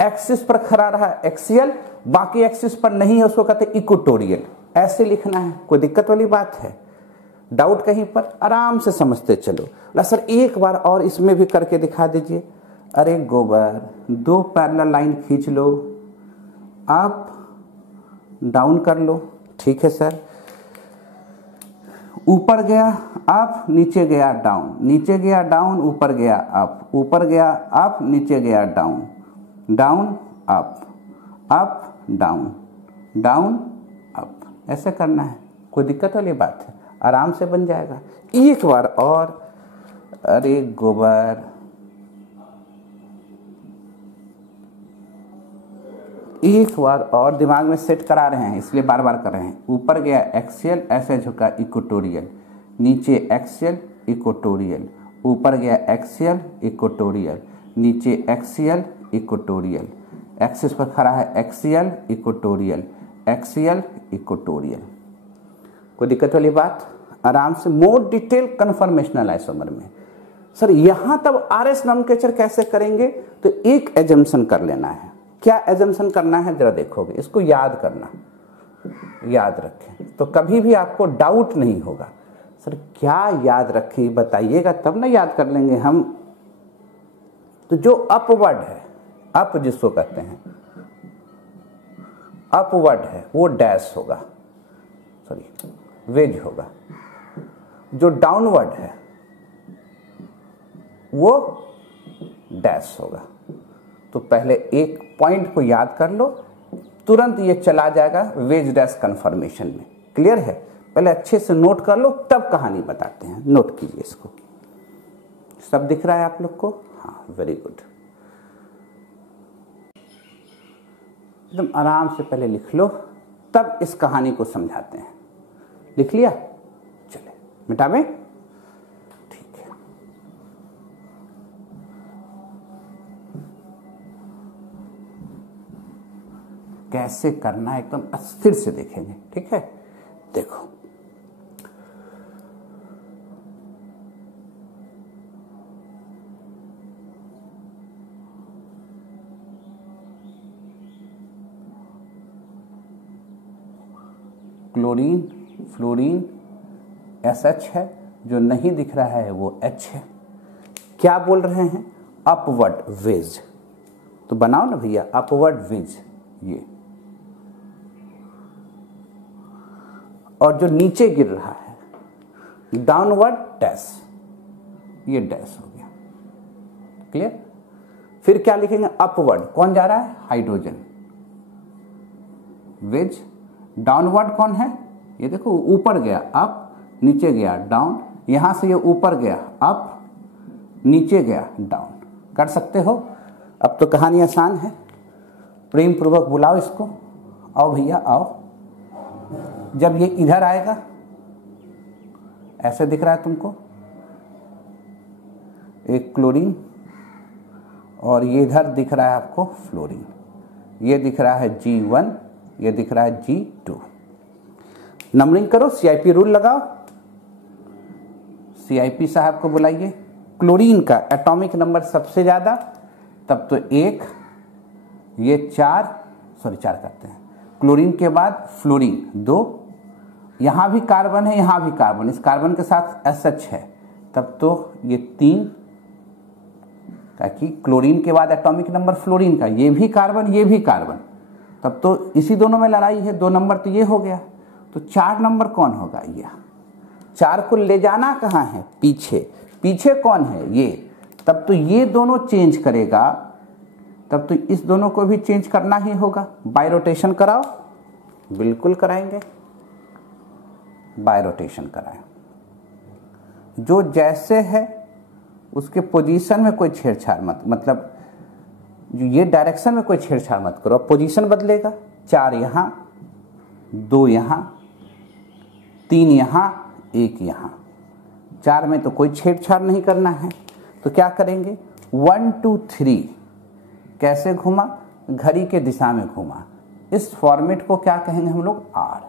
एक्सिस पर खड़ा रहा एक्सियल, बाकी एक्सिस पर नहीं है उसको कहते इक्वेटोरियल। ऐसे लिखना है, कोई दिक्कत वाली बात है? डाउट कहीं पर? आराम से समझते चलो। सर एक बार और इसमें भी करके दिखा दीजिए। अरे गोबर, 2 पैरेलल लाइन खींच लो, अप डाउन कर लो, ठीक है सर। ऊपर गया अप, नीचे गया डाउन, नीचे गया डाउन, ऊपर गया अप, ऊपर गया अप, नीचे गया down, down up, up down, down up. ऐसे करना है, कोई दिक्कत वाली बात है? आराम से बन जाएगा। एक बार और। अरे गोबर, एक बार और दिमाग में सेट करा रहे हैं, इसलिए बार बार कर रहे हैं। ऊपर गया एक्सियल, ऐसे झुका इक्वेटोरियल, नीचे एक्सियल इक्वेटोरियल, ऊपर गया एक्सियल इक्वेटोरियल, नीचे एक्सियल इक्वेटोरियल, एक्सिस पर खड़ा है एक्सियल इक्वेटोरियल, एक्सियल इक्वेटोरियल। कोई दिक्कत वाली बात? आराम से। मोर डिटेल कन्फर्मेशनल आइसोमर में। सर यहां तब आरएस नोमेनक्लेचर कैसे करेंगे? तो एक एजम्पशन कर लेना है। क्या एजम्पशन करना है जरा देखोगे, इसको याद करना, याद रखें तो कभी भी आपको डाउट नहीं होगा। सर क्या याद रखी बताइएगा तब ना याद कर लेंगे हम। तो जो अपवर्ड है, अप जिसको कहते हैं अपवर्ड है, वो डैश होगा, सॉरी वेज होगा। जो डाउनवर्ड है वो डैश होगा। तो पहले एक पॉइंट को याद कर लो, तुरंत ये चला जाएगा वेज डैश कन्फर्मेशन में। क्लियर है? पहले अच्छे से नोट कर लो, तब कहानी बताते हैं। नोट कीजिए इसको। सब दिख रहा है आप लोग को? हाँ, वेरी गुड। एकदम आराम से पहले लिख लो, तब इस कहानी को समझाते हैं। लिख लिया? चले मिटावे। ठीक है। कैसे करना है एकदम अस्थिर से देखेंगे, ठीक है? देखो, क्लोरीन, फ्लोरीन, SH है, जो नहीं दिख रहा है वो H है। क्या बोल रहे हैं? Upward wedge. तो बनाओ ना भैया, अपवर्ड वेज ये, और जो नीचे गिर रहा है डाउनवर्ड डैश, ये डैश हो गया। क्लियर? फिर क्या लिखेंगे? अपवर्ड कौन जा रहा है? हाइड्रोजन। वेज। डाउनवर्ड कौन है? ये देखो, ऊपर गया अप, नीचे गया डाउन, यहां से ये ऊपर गया अप, नीचे गया डाउन। कर सकते हो? अब तो कहानी आसान है। प्रेम पूर्वक बुलाओ इसको। आओ भैया आओ। जब ये इधर आएगा, ऐसे दिख रहा है तुमको, एक क्लोरीन, और ये इधर दिख रहा है आपको फ्लोरीन। ये दिख रहा है G1, ये दिख रहा है G2। नंबरिंग करो, CIP रूल लगाओ। CIP साहब को बुलाइए। क्लोरीन का एटॉमिक नंबर सबसे ज्यादा, तब तो 1, ये 4 करते हैं। क्लोरीन के बाद फ्लोरीन 2, यहां भी कार्बन है, यहां भी कार्बन, इस कार्बन के साथ SH है, तब तो ये 3, ताकि क्लोरीन के बाद एटॉमिक नंबर फ्लोरीन का, ये भी कार्बन, ये भी कार्बन, तब तो इसी दोनों में लड़ाई है। 2 नंबर तो ये हो गया, तो 4 नंबर कौन होगा? ये 4 को ले जाना कहाँ है? पीछे। पीछे कौन है? ये। तब तो ये दोनों चेंज करेगा, तब तो इस दोनों को भी चेंज करना ही होगा। बाय रोटेशन कराओ। बिल्कुल कराएंगे, बाय रोटेशन कराएं। जो जैसे है उसके पोजीशन में कोई छेड़छाड़ मत, मतलब जो ये डायरेक्शन में कोई छेड़छाड़ मत करो। पोजीशन बदलेगा। 4 यहाँ, 2 यहाँ, 3 यहाँ, 1 यहाँ। 4 में तो कोई छेड़छाड़ नहीं करना है, तो क्या करेंगे? 1 2 3 कैसे घुमा? घड़ी के दिशा में घुमा। इस फॉर्मेट को क्या कहेंगे हम लोग? R।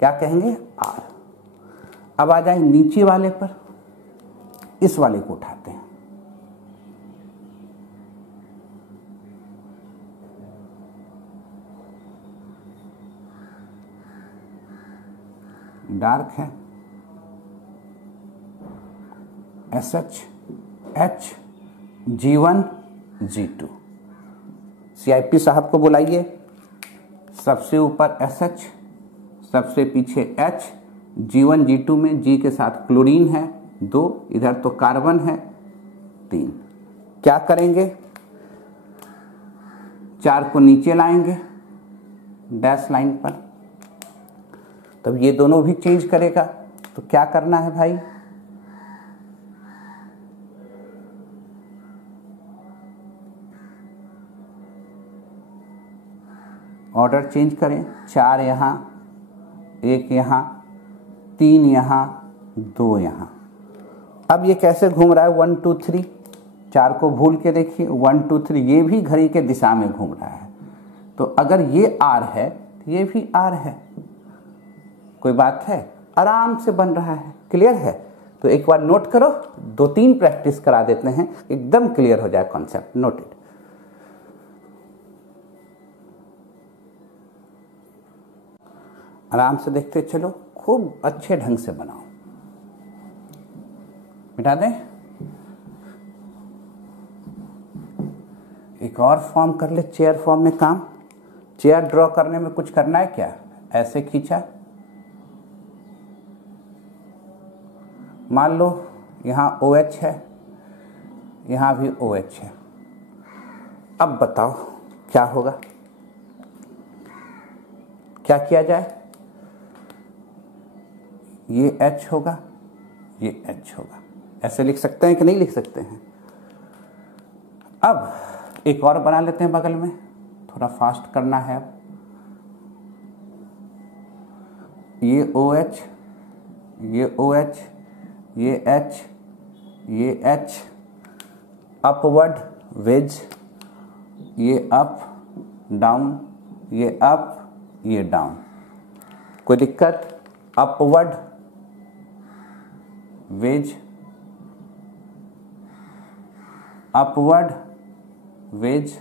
क्या कहेंगे? R। अब आ जाए नीचे वाले पर, इस वाले को उठाते हैं। डार्क है, SH, H, G1, G2। CIP साहब को बुलाइए। सबसे ऊपर SH, सबसे पीछे H, G1 G2 में G के साथ क्लोरीन है 2, इधर तो कार्बन है 3। क्या करेंगे? 4 को नीचे लाएंगे डैश लाइन पर, तब ये दोनों भी चेंज करेगा। तो क्या करना है भाई? ऑर्डर चेंज करें। 4 यहाँ, 1 यहाँ, 3 यहाँ, 2 यहाँ। अब ये कैसे घूम रहा है? 1 2 3। 4 को भूल के देखिए, 1 2 3, ये भी घड़ी के दिशा में घूम रहा है। तो अगर ये R है तो ये भी R है। कोई बात है? आराम से बन रहा है। क्लियर है? तो एक बार नोट करो, 2-3 प्रैक्टिस करा देते हैं, एकदम क्लियर हो जाए कॉन्सेप्ट। नोटेड। आराम से देखते चलो, खूब अच्छे ढंग से बनाओ। मिटा दें। एक और फॉर्म कर ले, चेयर फॉर्म में काम। चेयर ड्रॉ करने में कुछ करना है क्या? ऐसे खींचा, मान लो यहाँ OH है, यहाँ भी OH है। अब बताओ क्या होगा? क्या किया जाए? ये H होगा, ये H होगा। ऐसे लिख सकते हैं कि नहीं लिख सकते हैं। अब एक और बना लेते हैं बगल में, थोड़ा फास्ट करना है। अब ये OH, ये OH, ये H, ये H, अपवर्ड वेज, ये अप डाउन, ये अप, ये डाउन। कोई दिक्कत? अपवर्ड वेज, अपवर्ड वेज,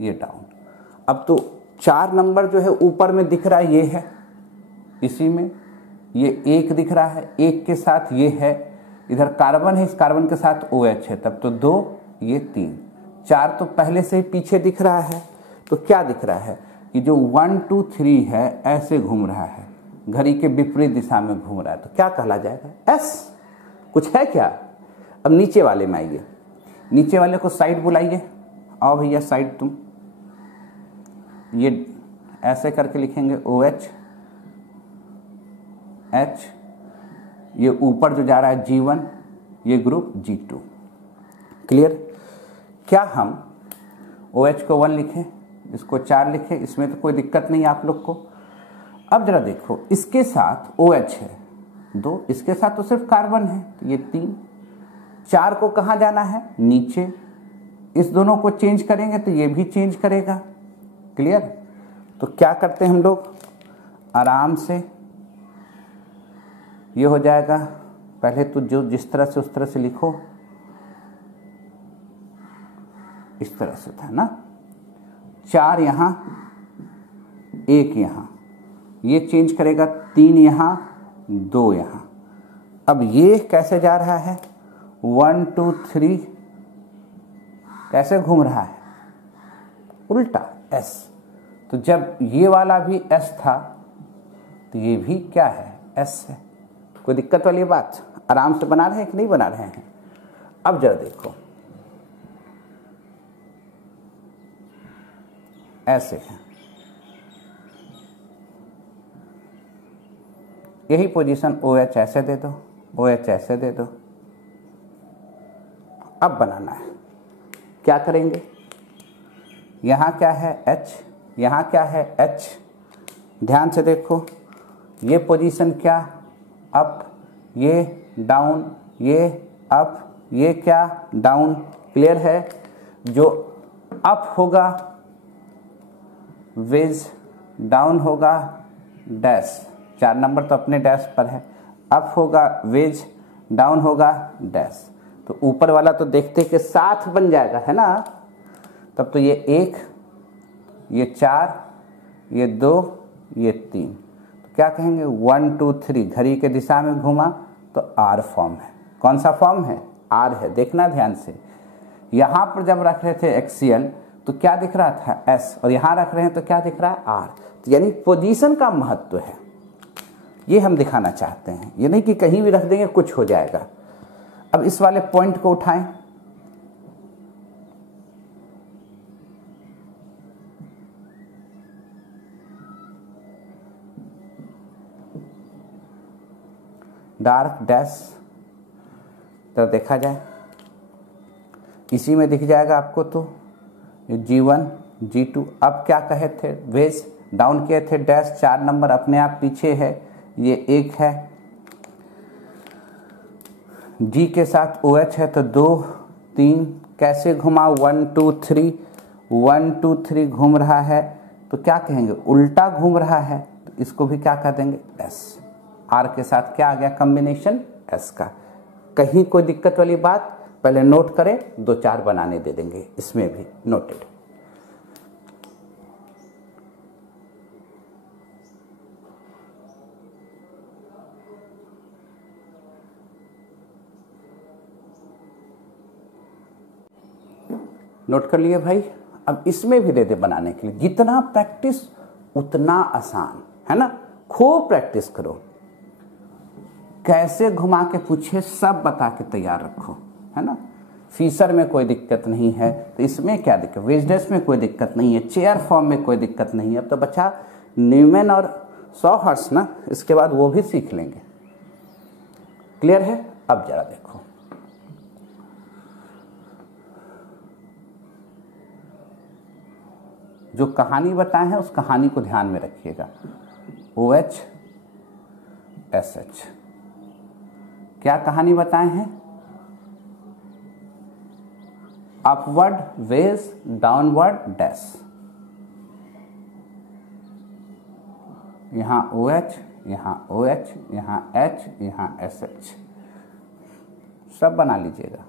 ये डाउन। अब तो 4 नंबर जो है ऊपर में दिख रहा है, ये है इसी में, ये 1 दिख रहा है, 1 के साथ ये है, इधर कार्बन है, इस कार्बन के साथ OH है, तब तो 2, ये 3, 4 तो पहले से ही पीछे दिख रहा है। तो क्या दिख रहा है कि जो 1 2 3 है ऐसे घूम रहा है, घड़ी के विपरीत दिशा में घूम रहा है, तो क्या कहला जाएगा? S। कुछ है क्या? अब नीचे वाले में आइए, नीचे वाले को साइड बुलाइए। आओ भैया साइड तुम, ये ऐसे करके लिखेंगे OH H, ये ऊपर जो जा रहा है G1, ये ग्रुप G2। क्लियर? क्या हम OH को 1 लिखें, इसको 4 लिखें, इसमें तो कोई दिक्कत नहीं आप लोग को। अब जरा देखो, इसके साथ OH है 2, इसके साथ तो सिर्फ कार्बन है, तो ये 3, 4 को कहाँ जाना है? नीचे। इस दोनों को चेंज करेंगे तो ये भी चेंज करेगा। क्लियर? तो क्या करते हैं हम लोग, आराम से ये हो जाएगा। पहले तो जो जिस तरह से उस तरह से लिखो, इस तरह से था ना, 4 यहाँ, 1 यहाँ, ये चेंज करेगा, 3 यहाँ, 2 यहाँ। अब ये कैसे जा रहा है? 1 2 3 कैसे घूम रहा है? उल्टा S। तो जब ये वाला भी S था तो ये भी क्या है? S है। कोई दिक्कत वाली बात? आराम से बना रहे हैं कि नहीं बना रहे हैं? अब जरा देखो, ऐसे है, यही पोजीशन OH ऐसे दे दो, OH ऐसे दे दो। अब बनाना है, क्या करेंगे? यहाँ क्या है? H, यहाँ क्या है? H। ध्यान से देखो, ये पोजीशन क्या? अप, ये डाउन, ये अप, ये क्या? डाउन। क्लियर है? जो अप होगा वेज, डाउन होगा डैश। 4 नंबर तो अपने डैश पर है। अप होगा वेज, डाउन होगा डैश। तो ऊपर वाला तो देखते के साथ बन जाएगा, है ना? तब तो ये 1, ये 4, ये 2, ये 3। तो क्या कहेंगे? 1 2 3 घड़ी के दिशा में घूमा तो R फॉर्म है। कौन सा फॉर्म है? R है। देखना ध्यान से, यहाँ पर जब रख रहे थे एक्सियल तो क्या दिख रहा था? S, और यहाँ रख रहे हैं तो क्या दिख रहा है? R। तो यानी पोजीशन का महत्व है, ये हम दिखाना चाहते हैं। ये नहीं कि कहीं भी रख देंगे कुछ हो जाएगा। अब इस वाले पॉइंट को उठाएं, डार्क डैश, तो देखा जाए इसी में दिख जाएगा आपको। तो G1 G2, अब क्या कहे थे? वेज, डाउन किए थे डैश। 4 नंबर अपने आप पीछे है, ये 1 है। G के साथ OH है तो 2 3 कैसे घुमा? 1 2 3, 1 2 3 घूम रहा है, तो क्या कहेंगे? उल्टा घूम रहा है, तो इसको भी क्या कह देंगे? S। R के साथ क्या आ गया? कॉम्बिनेशन S का। कहीं कोई दिक्कत वाली बात? पहले नोट करें, 2 4 बनाने दे देंगे इसमें भी। नोटेड। नोट कर लिए भाई? अब इसमें भी दे दे बनाने के लिए। जितना प्रैक्टिस उतना आसान, है ना? खूब प्रैक्टिस करो। कैसे घुमा के पूछे सब बता के तैयार रखो, है ना? फीसर में कोई दिक्कत नहीं है तो इसमें क्या दिक्कत? वेजडेस में कोई दिक्कत नहीं है, चेयर फॉर्म में कोई दिक्कत नहीं है। अब तो बच्चा न्यूमैन और सॉहर्स ना, इसके बाद वो भी सीख लेंगे। क्लियर है? अब जरा देखो, जो कहानी बताए हैं उस कहानी को ध्यान में रखिएगा। OH SH, क्या कहानी बताए हैं? Upward wedge downward dash. यहां OH, यहां OH, यहां H, यहां SH, सब बना लीजिएगा।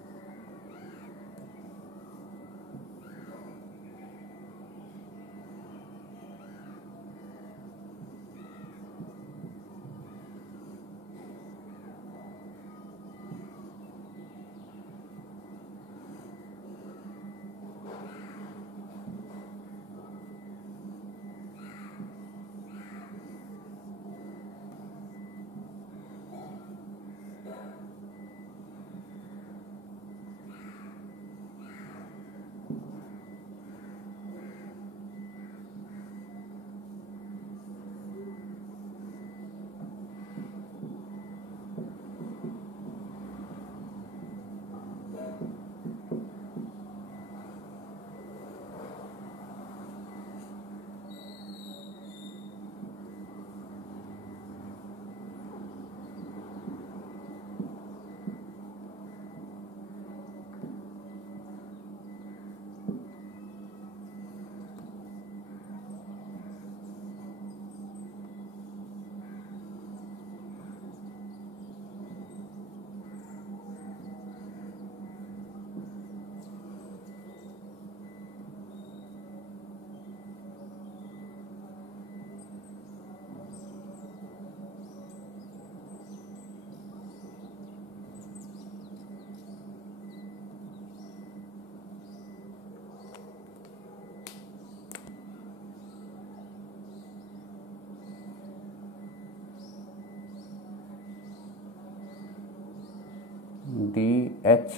DH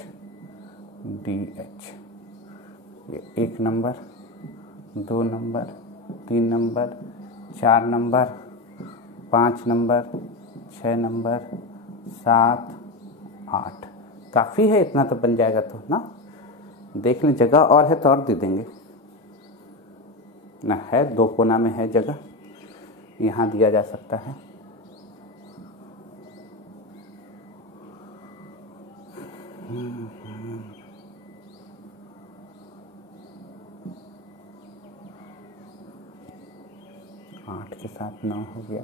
DH, ये 1 number, 2 number, 3 number, 4 number, 5 number, 6 number, 7, 8। काफ़ी है, इतना तो बन जाएगा तो ना। देख लें, जगह और है तो और दे देंगे ना। है 2 कोना में है जगह, यहाँ दिया जा सकता है। आठ के साथ 9 हो गया,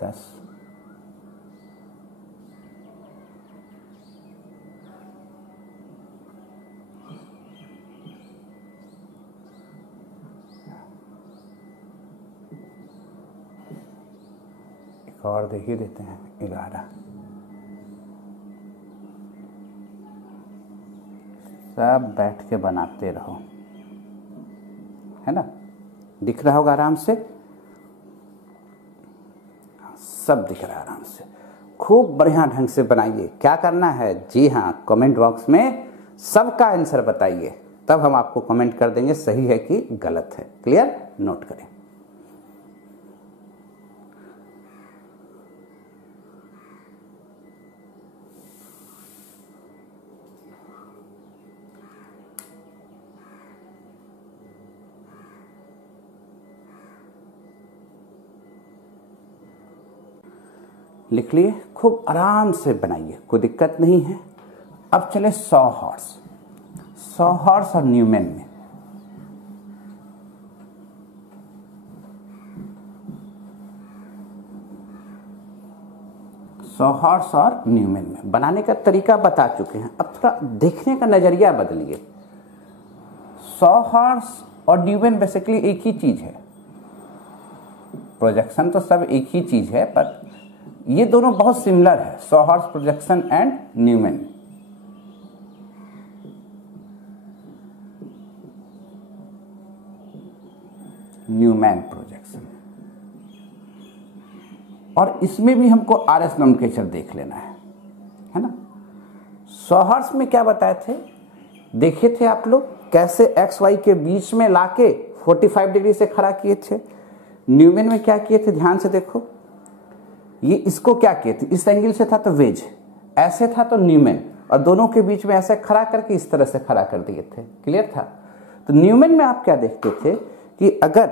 10। एक और दे ही देते हैं, 11। सब बैठ के बनाते रहो, है ना। दिख रहा होगा आराम से, सब दिख रहा है आराम से। खूब बढ़िया ढंग से बनाइए। क्या करना है? जी हाँ, कमेंट बॉक्स में सबका आंसर बताइए, तब हम आपको कमेंट कर देंगे सही है कि गलत है। क्लियर? नोट करें। लिख लिए, खूब आराम से बनाइए, कोई दिक्कत नहीं है। अब चले 100 हॉर्स। 100 हॉर्स और न्यूमैन में। हॉर्स और न्यूमैन में बनाने का तरीका बता चुके हैं। अब थोड़ा देखने का नजरिया बदलिए। 100 हॉर्स और न्यूमैन बेसिकली एक ही चीज है। प्रोजेक्शन तो सब एक ही चीज है, पर ये दोनों बहुत सिमिलर है। 100 horse projection and Newman. Newman projection, और इसमें भी हमको RS नोमेनक्लेचर देख लेना है ना। 100 हॉर्स में क्या बताए थे, देखे थे आप लोग कैसे XY के बीच में लाके 45 डिग्री से खड़ा किए थे। न्यूमैन में क्या किए थे, ध्यान से देखो। ये इसको क्या किए थे, इस एंगल से था तो वेज, ऐसे था तो न्यूमैन, और दोनों के बीच में ऐसे खड़ा करके इस तरह से खड़ा कर दिए थे। क्लियर था? तो न्यूमैन में आप क्या देखते थे कि अगर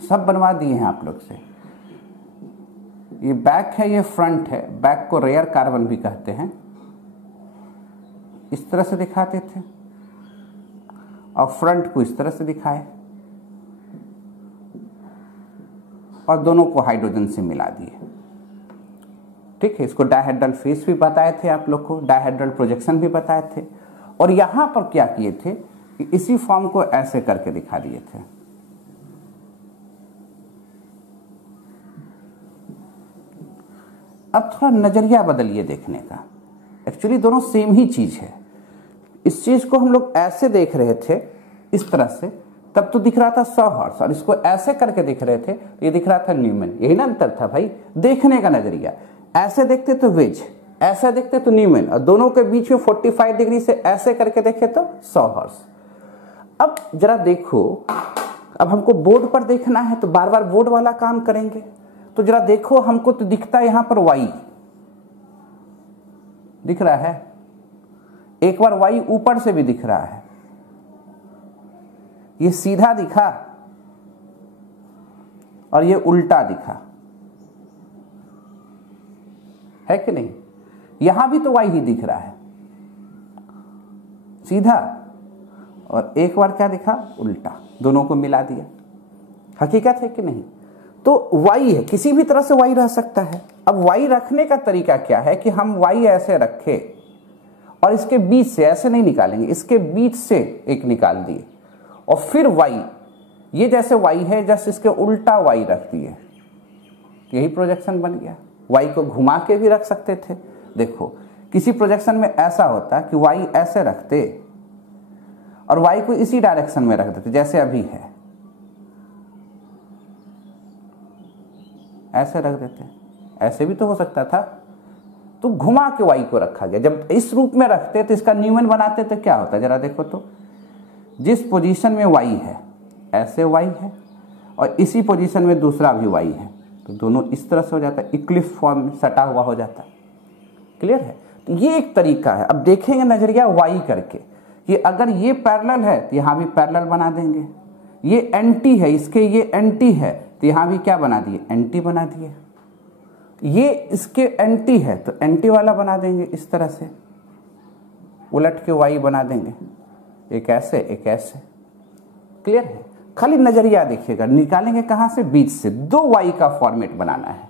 सब बनवा दिए हैं आप लोग से, ये बैक है, ये फ्रंट है, बैक को रेयर कार्बन भी कहते हैं, इस तरह से दिखाते थे, और फ्रंट को इस तरह से दिखाए, और दोनों को हाइड्रोजन से मिला दिए। ठीक है, इसको डायहेड्रल फेस भी बताए थे आप लोग को, डायहेड्रल प्रोजेक्शन भी बताए थे। और यहां पर क्या किए थे कि इसी फॉर्म को ऐसे करके दिखा दिए थे। अब थोड़ा नजरिया बदलिए देखने का। एक्चुअली दोनों सेम ही चीज है। इस चीज को हम लोग ऐसे देख रहे थे इस तरह से, तब तो दिख रहा था सॉहर्स, और इसको ऐसे करके देख रहे थे तो ये दिख रहा था न्यूमैन। यही ना अंतर था भाई, देखने का नजरिया। ऐसे देखते तो वेज, ऐसे देखते तो न्यूमैन, और दोनों के बीच में 45 डिग्री से ऐसे करके देखे तो सॉहर्स। अब जरा देखो, अब हमको बोर्ड पर देखना है तो बार बार बोर्ड वाला काम करेंगे। तो जरा देखो, हमको तो दिखता है यहां पर वाई दिख रहा है, एक बार वाई ऊपर से भी दिख रहा है, ये सीधा दिखा और ये उल्टा दिखा, है कि नहीं? यहां भी तो वाई ही दिख रहा है सीधा, और एक बार क्या दिखा, उल्टा, दोनों को मिला दिया। हकीकत है कि नहीं? तो वाई है, किसी भी तरह से वाई रह सकता है। अब वाई रखने का तरीका क्या है कि हम वाई ऐसे रखे और इसके बीच से ऐसे नहीं निकालेंगे, इसके बीच से एक निकाल दिए, और फिर वाई, ये जैसे वाई है जैसे इसके उल्टा वाई रख दिए, यही प्रोजेक्शन बन गया। वाई को घुमा के भी रख सकते थे। देखो, किसी प्रोजेक्शन में ऐसा होता कि वाई ऐसे रखते और वाई को इसी डायरेक्शन में रख देते, जैसे अभी है, ऐसे रख देते, ऐसे भी तो हो सकता था। तो घुमा के वाई को रखा गया। जब इस रूप में रखते तो इसका न्यूमैन बनाते तो क्या होता, जरा देखो तो, जिस पोजीशन में वाई है ऐसे वाई है, और इसी पोजीशन में दूसरा भी वाई है, तो दोनों इस तरह से हो जाता है, इक्लिप्स फॉर्म में सटा हुआ हो जाता है। क्लियर है? तो ये एक तरीका है। अब देखेंगे नजरिया वाई करके कि अगर ये पैरेलल है तो यहां भी पैरेलल बना देंगे, ये एंटी है, इसके ये एंटी है तो यहां भी क्या बना दिए, एंटी बना दिए। ये इसके एंटी है तो एंटी वाला बना देंगे, इस तरह से उलट के वाई बना देंगे, एक ऐसे एक ऐसे। क्लियर है? खाली नजरिया देखिएगा, निकालेंगे कहां से, बीच से। दो वाई का फॉर्मेट बनाना है,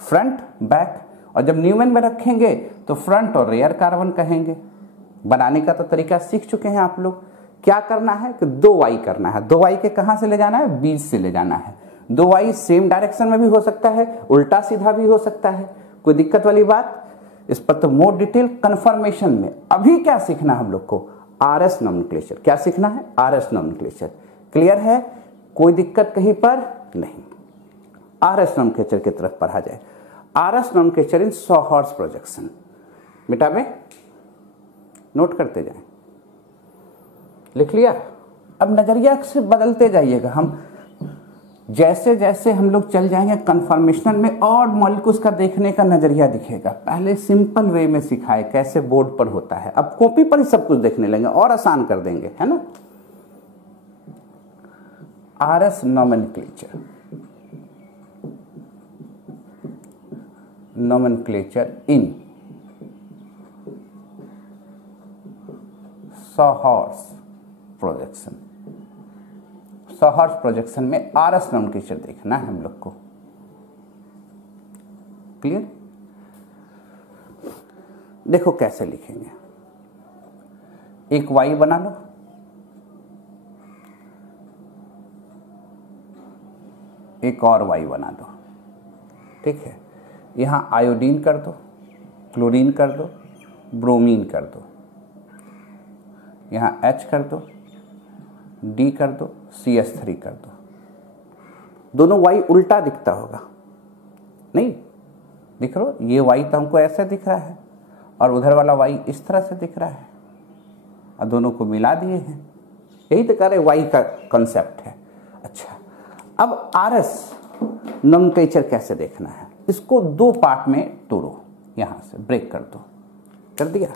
फ्रंट बैक, और जब न्यूमैन में रखेंगे तो फ्रंट और रेयर कार्बन कहेंगे। बनाने का तो तरीका सीख चुके हैं आप लोग। क्या करना है कि दो वाई करना है। दो वाई के कहां से ले जाना है, बीच से ले जाना है। दो वाई सेम डायरेक्शन में भी हो सकता है, उल्टा सीधा भी हो सकता है, कोई दिक्कत वाली बात? इस पर तो मोर डिटेल कन्फर्मेशन में। अभी क्या सीखना हम लोग को, आरएस नॉमेनक्लेचर। क्या सीखना है, आरएस नॉमेनक्लेचर। क्लियर है? कोई दिक्कत कहीं पर नहीं। आरएस नॉमेनक्लेचर की तरफ पढ़ा जाए। आरएस नॉमेनक्लेचर इन सॉहर्स प्रोजेक्शन। बेटा में नोट करते जाएं, लिख लिया? अब नजरिया से बदलते जाइएगा। हम जैसे जैसे हम लोग चल जाएंगे कन्फर्मेशन में, और मॉलिक्यूल्स का देखने का नजरिया दिखेगा। पहले सिंपल वे में सिखाए कैसे बोर्ड पर होता है, अब कॉपी पर ही सब कुछ देखने लगेंगे और आसान कर देंगे, है ना? आरएस नॉमेनक्लेचर, नॉमेनक्लेचर इन सॉहर्स प्रोजेक्शन। सॉहर्स प्रोजेक्शन में आरएस नॉमेनक्लेचर देखना है हम लोग को। क्लियर? देखो कैसे लिखेंगे। एक वाई बना लो, एक और वाई बना दो। ठीक है, यहां आयोडीन कर दो, क्लोरीन कर दो, ब्रोमीन कर दो, यहां H कर दो, D कर दो, CH3 कर दो। दोनों वाई उल्टा दिखता होगा, नहीं दिख रहा? ये वाई तो हमको ऐसे दिख रहा है और उधर वाला वाई इस तरह से दिख रहा है, और दोनों को मिला दिए हैं। यही तो कह रहे वाई का कॉन्सेप्ट है। अच्छा, अब आरएस नॉमेनक्लेचर कैसे देखना है, इसको दो पार्ट में तोड़ो। यहाँ से ब्रेक कर दो, कर दिया।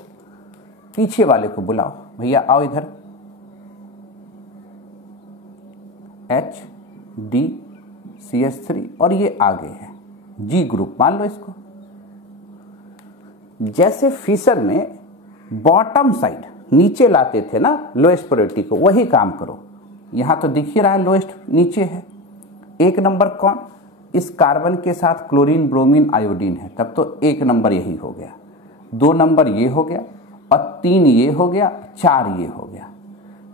पीछे वाले को बुलाओ, भैया आओ इधर, HDCH3 और ये आगे है G ग्रुप, मान लो इसको। जैसे फिशर में बॉटम साइड नीचे लाते थे ना लोएस्ट प्रायोरिटी को, वही काम करो। यहां तो दिख ही रहा है लोएस्ट नीचे है। एक नंबर कौन, इस कार्बन के साथ क्लोरीन ब्रोमीन आयोडीन है, तब तो एक नंबर यही हो गया, 2 नंबर ये हो गया और 3 ये हो गया, 4 ये हो गया।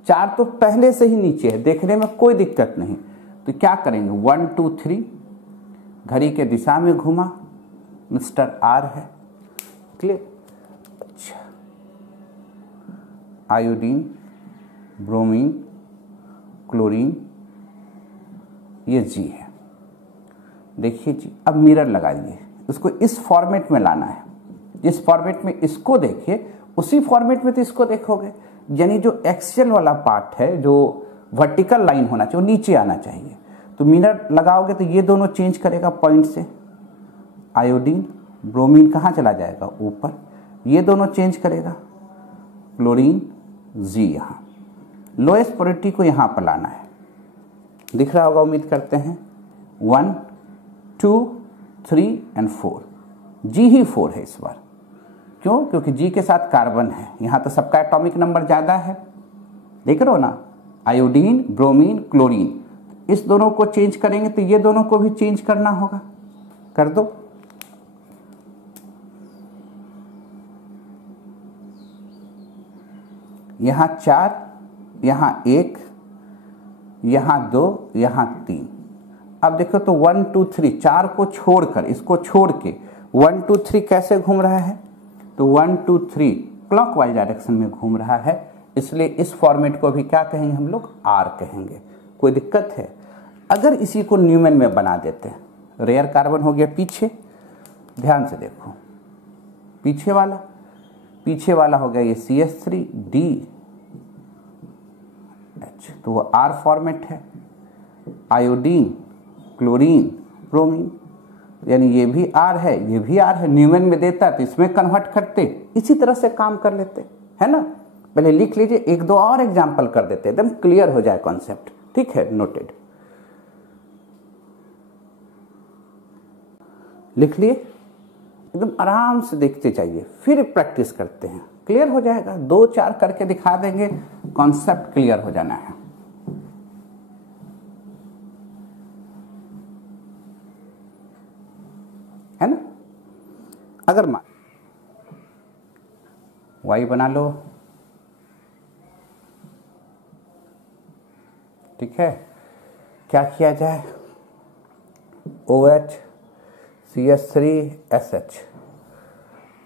4 तो पहले से ही नीचे है, देखने में कोई दिक्कत नहीं। तो क्या करेंगे, 1 2 3 घड़ी के दिशा में घुमा, मिस्टर आर है, क्लियर। अच्छा, आयोडीन ब्रोमीन क्लोरीन ये जी है। देखिए जी, अब मिरर लगाइए, इसको इस फॉर्मेट में लाना है। जिस फॉर्मेट में इसको देखिए उसी फॉर्मेट में तो इसको देखोगे, यानी जो एक्सियल वाला पार्ट है, जो वर्टिकल लाइन होना चाहिए, वो नीचे आना चाहिए। तो मिरर लगाओगे तो ये दोनों चेंज करेगा पॉइंट से, आयोडीन ब्रोमीन कहाँ चला जाएगा, ऊपर। ये दोनों चेंज करेगा, क्लोरीन जी यहाँ। लोएस्ट प्रायोरिटी को यहाँ पर लाना है, दिख रहा होगा उम्मीद करते हैं। 1 2 3 और 4, जी ही 4 है इस बार। क्यों, क्योंकि जी के साथ कार्बन है, यहाँ तो सबका एटॉमिक नंबर ज़्यादा है, देख रहे हो ना। आयोडीन ब्रोमीन क्लोरीन, इस दोनों को चेंज करेंगे तो ये दोनों को भी चेंज करना होगा, कर दो। यहाँ 4, यहाँ 1, यहाँ 2, यहाँ 3। अब देखो तो 1 2 3, 4 को छोड़कर, इसको छोड़ के 1 2 3 कैसे घूम रहा है, तो 1 2 3 क्लॉकवाइज डायरेक्शन में घूम रहा है। इसलिए इस फॉर्मेट को भी क्या कहेंगे हम लोग, आर कहेंगे। कोई दिक्कत है? अगर इसी को न्यूमन में बना देते हैं, रेयर कार्बन हो गया पीछे, ध्यान से देखो, पीछे वाला हो गया ये CH3D H, तो वो आर फॉर्मेट है। आयोडीन क्लोरीन ब्रोमीन, यानी ये भी आर है, ये भी आर है। न्यूमन में देता तो इसमें कन्वर्ट करते, इसी तरह से काम कर लेते, है ना। पहले लिख लीजिए, 1 2 और एग्जाम्पल कर देते, एकदम क्लियर हो जाए कॉन्सेप्ट, ठीक है, नोटेड। लिख लिए, एकदम आराम से देखते जाइए, फिर प्रैक्टिस करते हैं, क्लियर हो जाएगा। 2 4 करके दिखा देंगे, कॉन्सेप्ट क्लियर हो जाना है ना। अगर मान Y बना लो, ठीक है, क्या किया जाए, OH CH3SH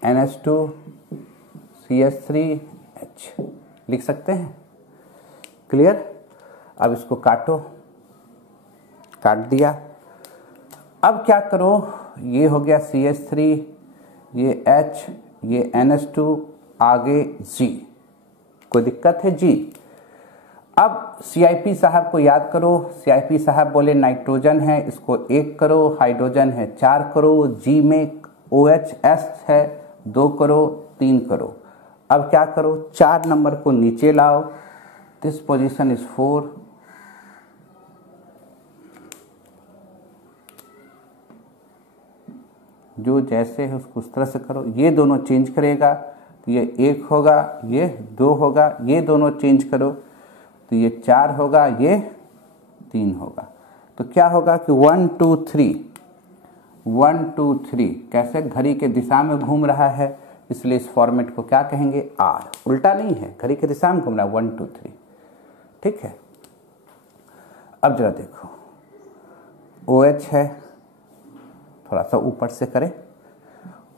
NH2 CH3H लिख सकते हैं, क्लियर। अब इसको काटो, काट दिया। अब क्या करो, ये हो गया CH3, ये H, ये NH2, आगे G, कोई दिक्कत है G। अब CIP साहब को याद करो, CIP साहब बोले नाइट्रोजन है, इसको 1 करो, हाइड्रोजन है 4 करो, G में OHS है 2 करो, 3 करो। अब क्या करो, 4 नंबर को नीचे लाओ, दिस पोजीशन इज 4, जो जैसे है उसको उस तरह से करो। ये दोनों चेंज करेगा तो ये 1 होगा, ये 2 होगा, ये दोनों चेंज करो तो ये 4 होगा, ये 3 होगा। तो क्या होगा कि 1 2 3 1 2 3 कैसे घड़ी के दिशा में घूम रहा है, इसलिए इस फॉर्मेट को क्या कहेंगे, आर। उल्टा नहीं है, घड़ी के दिशा में घूम रहा है, 1 2 3, ठीक है। अब जरा देखो, OH है, थोड़ा सा ऊपर से करें,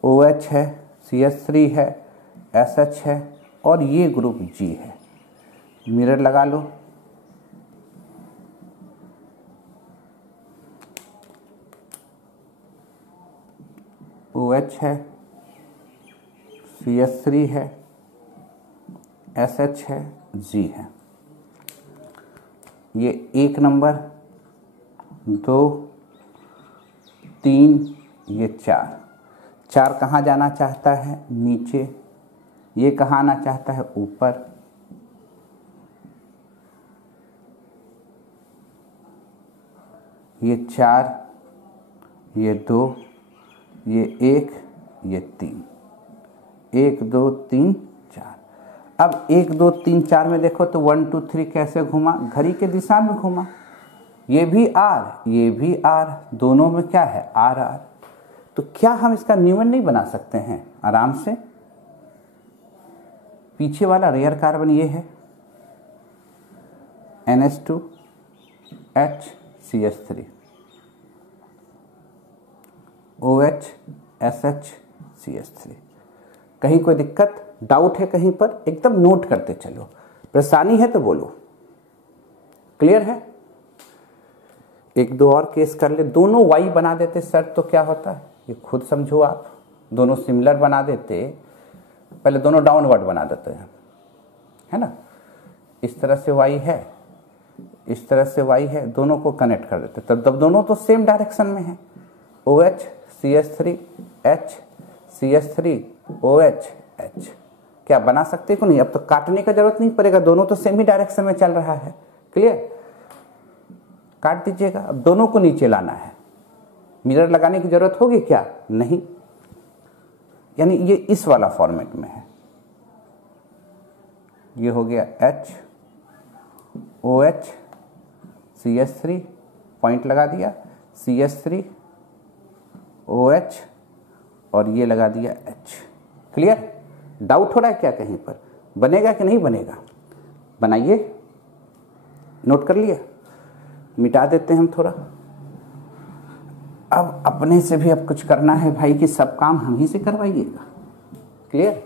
OH है, CH3 है, SH है और ये ग्रुप G है। मिरर लगा लो, OH है, CH3 है, SH है, G है। ये 1 नंबर, 2 3, ये 4, 4 कहाँ जाना चाहता है? नीचे। ये कहाँ आना चाहता है? ऊपर। ये 4, ये 2, ये 1, ये 3। 1 2 3 4। अब 1 2 3 4 में देखो तो 1 2 3 कैसे घुमा? घड़ी के दिशा में घुमा। ये भी R, ये भी R, दोनों में क्या है? R R। तो क्या हम इसका न्यूमन नहीं बना सकते हैं आराम से? पीछे वाला रेयर कार्बन ये है NH2 HCH3 OH SH CH3। कहीं कोई दिक्कत, डाउट है कहीं पर? एकदम नोट करते चलो, परेशानी है तो बोलो। क्लियर है? एक दो और केस कर ले। दोनों Y बना देते सर तो क्या होता है? ये खुद समझो आप। दोनों सिमिलर बना देते, पहले दोनों डाउनवर्ड बना देते हैं, है ना? इस तरह से Y है, इस तरह से Y है, दोनों को कनेक्ट कर देते, तब दोनों तो सेम डायरेक्शन में है। OH CH3 H CH3 OH H। क्या बना सकते को नहीं? अब तो काटने का जरूरत नहीं पड़ेगा, दोनों तो सेम ही डायरेक्शन में चल रहा है। क्लियर? काट दीजिएगा। अब दोनों को नीचे लाना है। मिरर लगाने की जरूरत होगी क्या? नहीं। यानी ये इस वाला फॉर्मेट में है। ये हो गया H OH CH3, पॉइंट लगा दिया, CH3 OH और ये लगा दिया H। क्लियर? डाउट हो रहा है क्या कहीं पर? बनेगा कि नहीं बनेगा? बनाइए। नोट कर लिया? मिटा देते हैं हम थोड़ा। अब अपने से भी अब कुछ करना है भाई कि सब काम हम ही से करवाइएगा। क्लियर?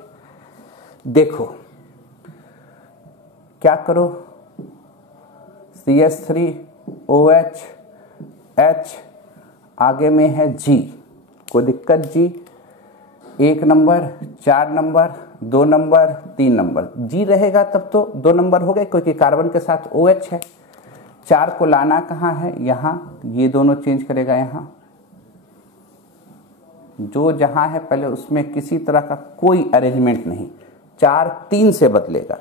देखो क्या करो, CH3 OH H, आगे में है G। कोई दिक्कत? G 1 number, 4 number, 2 number, 3 number. G रहेगा तब तो 2 नंबर हो गए क्योंकि कार्बन के साथ OH है। 4 को लाना कहाँ है? यहाँ। ये दोनों चेंज करेगा यहाँ। जो जहाँ है पहले उसमें किसी तरह का कोई अरेंजमेंट नहीं। 4 3 से बदलेगा।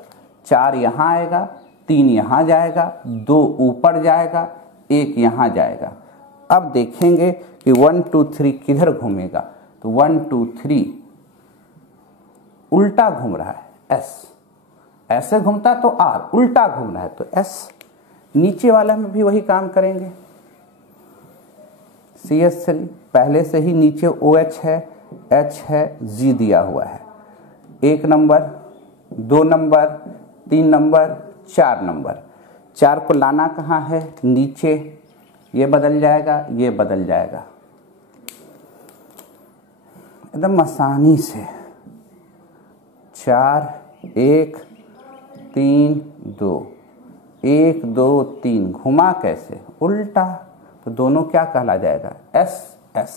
4 यहाँ आएगा, 3 यहाँ जाएगा, 2 ऊपर जाएगा, 1 यहाँ जाएगा। अब देखेंगे कि 1 2 3 किधर घूमेगा। तो 1 2 3 उल्टा घूम रहा है, S। ऐसे घूमता तो R, उल्टा घूम रहा है तो S। नीचे वाला में भी वही काम करेंगे। CH3 पहले से ही नीचे OH है, H है, G दिया हुआ है। 1 नंबर, 2 नंबर, 3 नंबर, 4 नंबर। 4 को लाना कहाँ है? नीचे। ये बदल जाएगा, ये बदल जाएगा, एकदम आसानी से। 4 1 3 2, 1 2 3 घुमा कैसे? उल्टा। तो दोनों क्या कहला जाएगा? S S।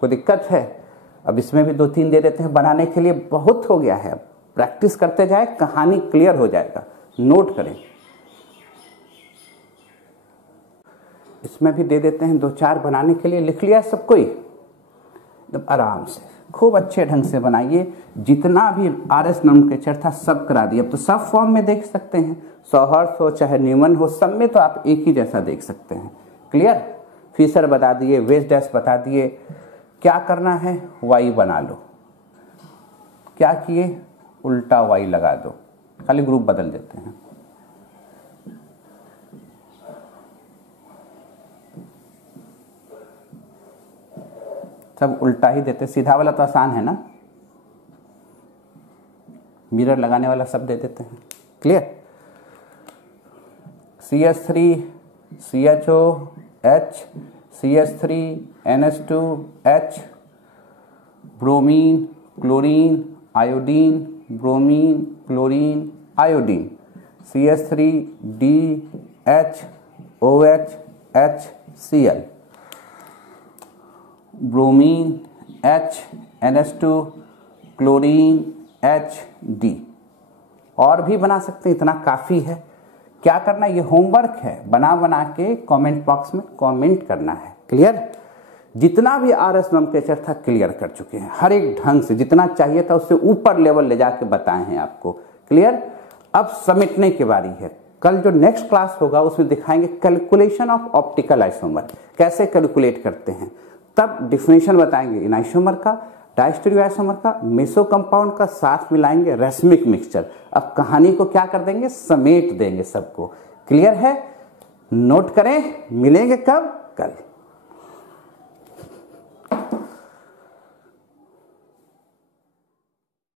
कोई दिक्कत है? अब इसमें भी 2 3 दे देते हैं बनाने के लिए, बहुत हो गया है। प्रैक्टिस करते जाए, कहानी क्लियर हो जाएगा। नोट करें। इसमें भी दे देते हैं 2 4 बनाने के लिए। लिख लिया सब कोई? एकदम आराम से खूब अच्छे ढंग से बनाइए। जितना भी RS नोमेनक्लेचर था सब करा दिया। अब तो सब फॉर्म में देख सकते हैं, सौहर्स हो चाहे न्यूमन हो, सब में तो आप एक ही जैसा देख सकते हैं। क्लियर? फिशर बता दिए, वेज डैश बता दिए। क्या करना है? Y बना लो। क्या किए? उल्टा Y लगा दो, खाली ग्रुप बदल देते हैं। सब उल्टा ही देते। सीधा वाला तो आसान है ना, मिरर लगाने वाला सब दे देते हैं। Clear? CH3 CHO H CH3 NH2 H, bromine chlorine iodine, bromine chlorine iodine, CH3 D H OH HCl, bromine H NH2 chlorine HD। और भी बना सकते हैं, इतना काफ़ी है। क्या करना? ये होमवर्क है, बना बना के कमेंट बॉक्स में कमेंट करना है। क्लियर? जितना भी RS नोमेनक्लेचर था क्लियर कर चुके हैं, हर एक ढंग से जितना चाहिए था उससे ऊपर लेवल ले जाके बताए हैं आपको। क्लियर। अब समेटने की बारी है। कल जो नेक्स्ट क्लास होगा उसमें दिखाएंगे कैलकुलेशन ऑफ ऑप्टिकल आइसोमर, कैसे कैलकुलेट करते हैं, तब डिफिनेशन बताएंगे इन आइसोमर का, डायस्टेरियो आइसोमर का, मेसो कंपाउंड का, साथ मिलाएंगे रेसमिक मिक्सचर। अब कहानी को क्या कर देंगे, समेट देंगे सबको। क्लियर है, नोट करें। मिलेंगे कब, कल।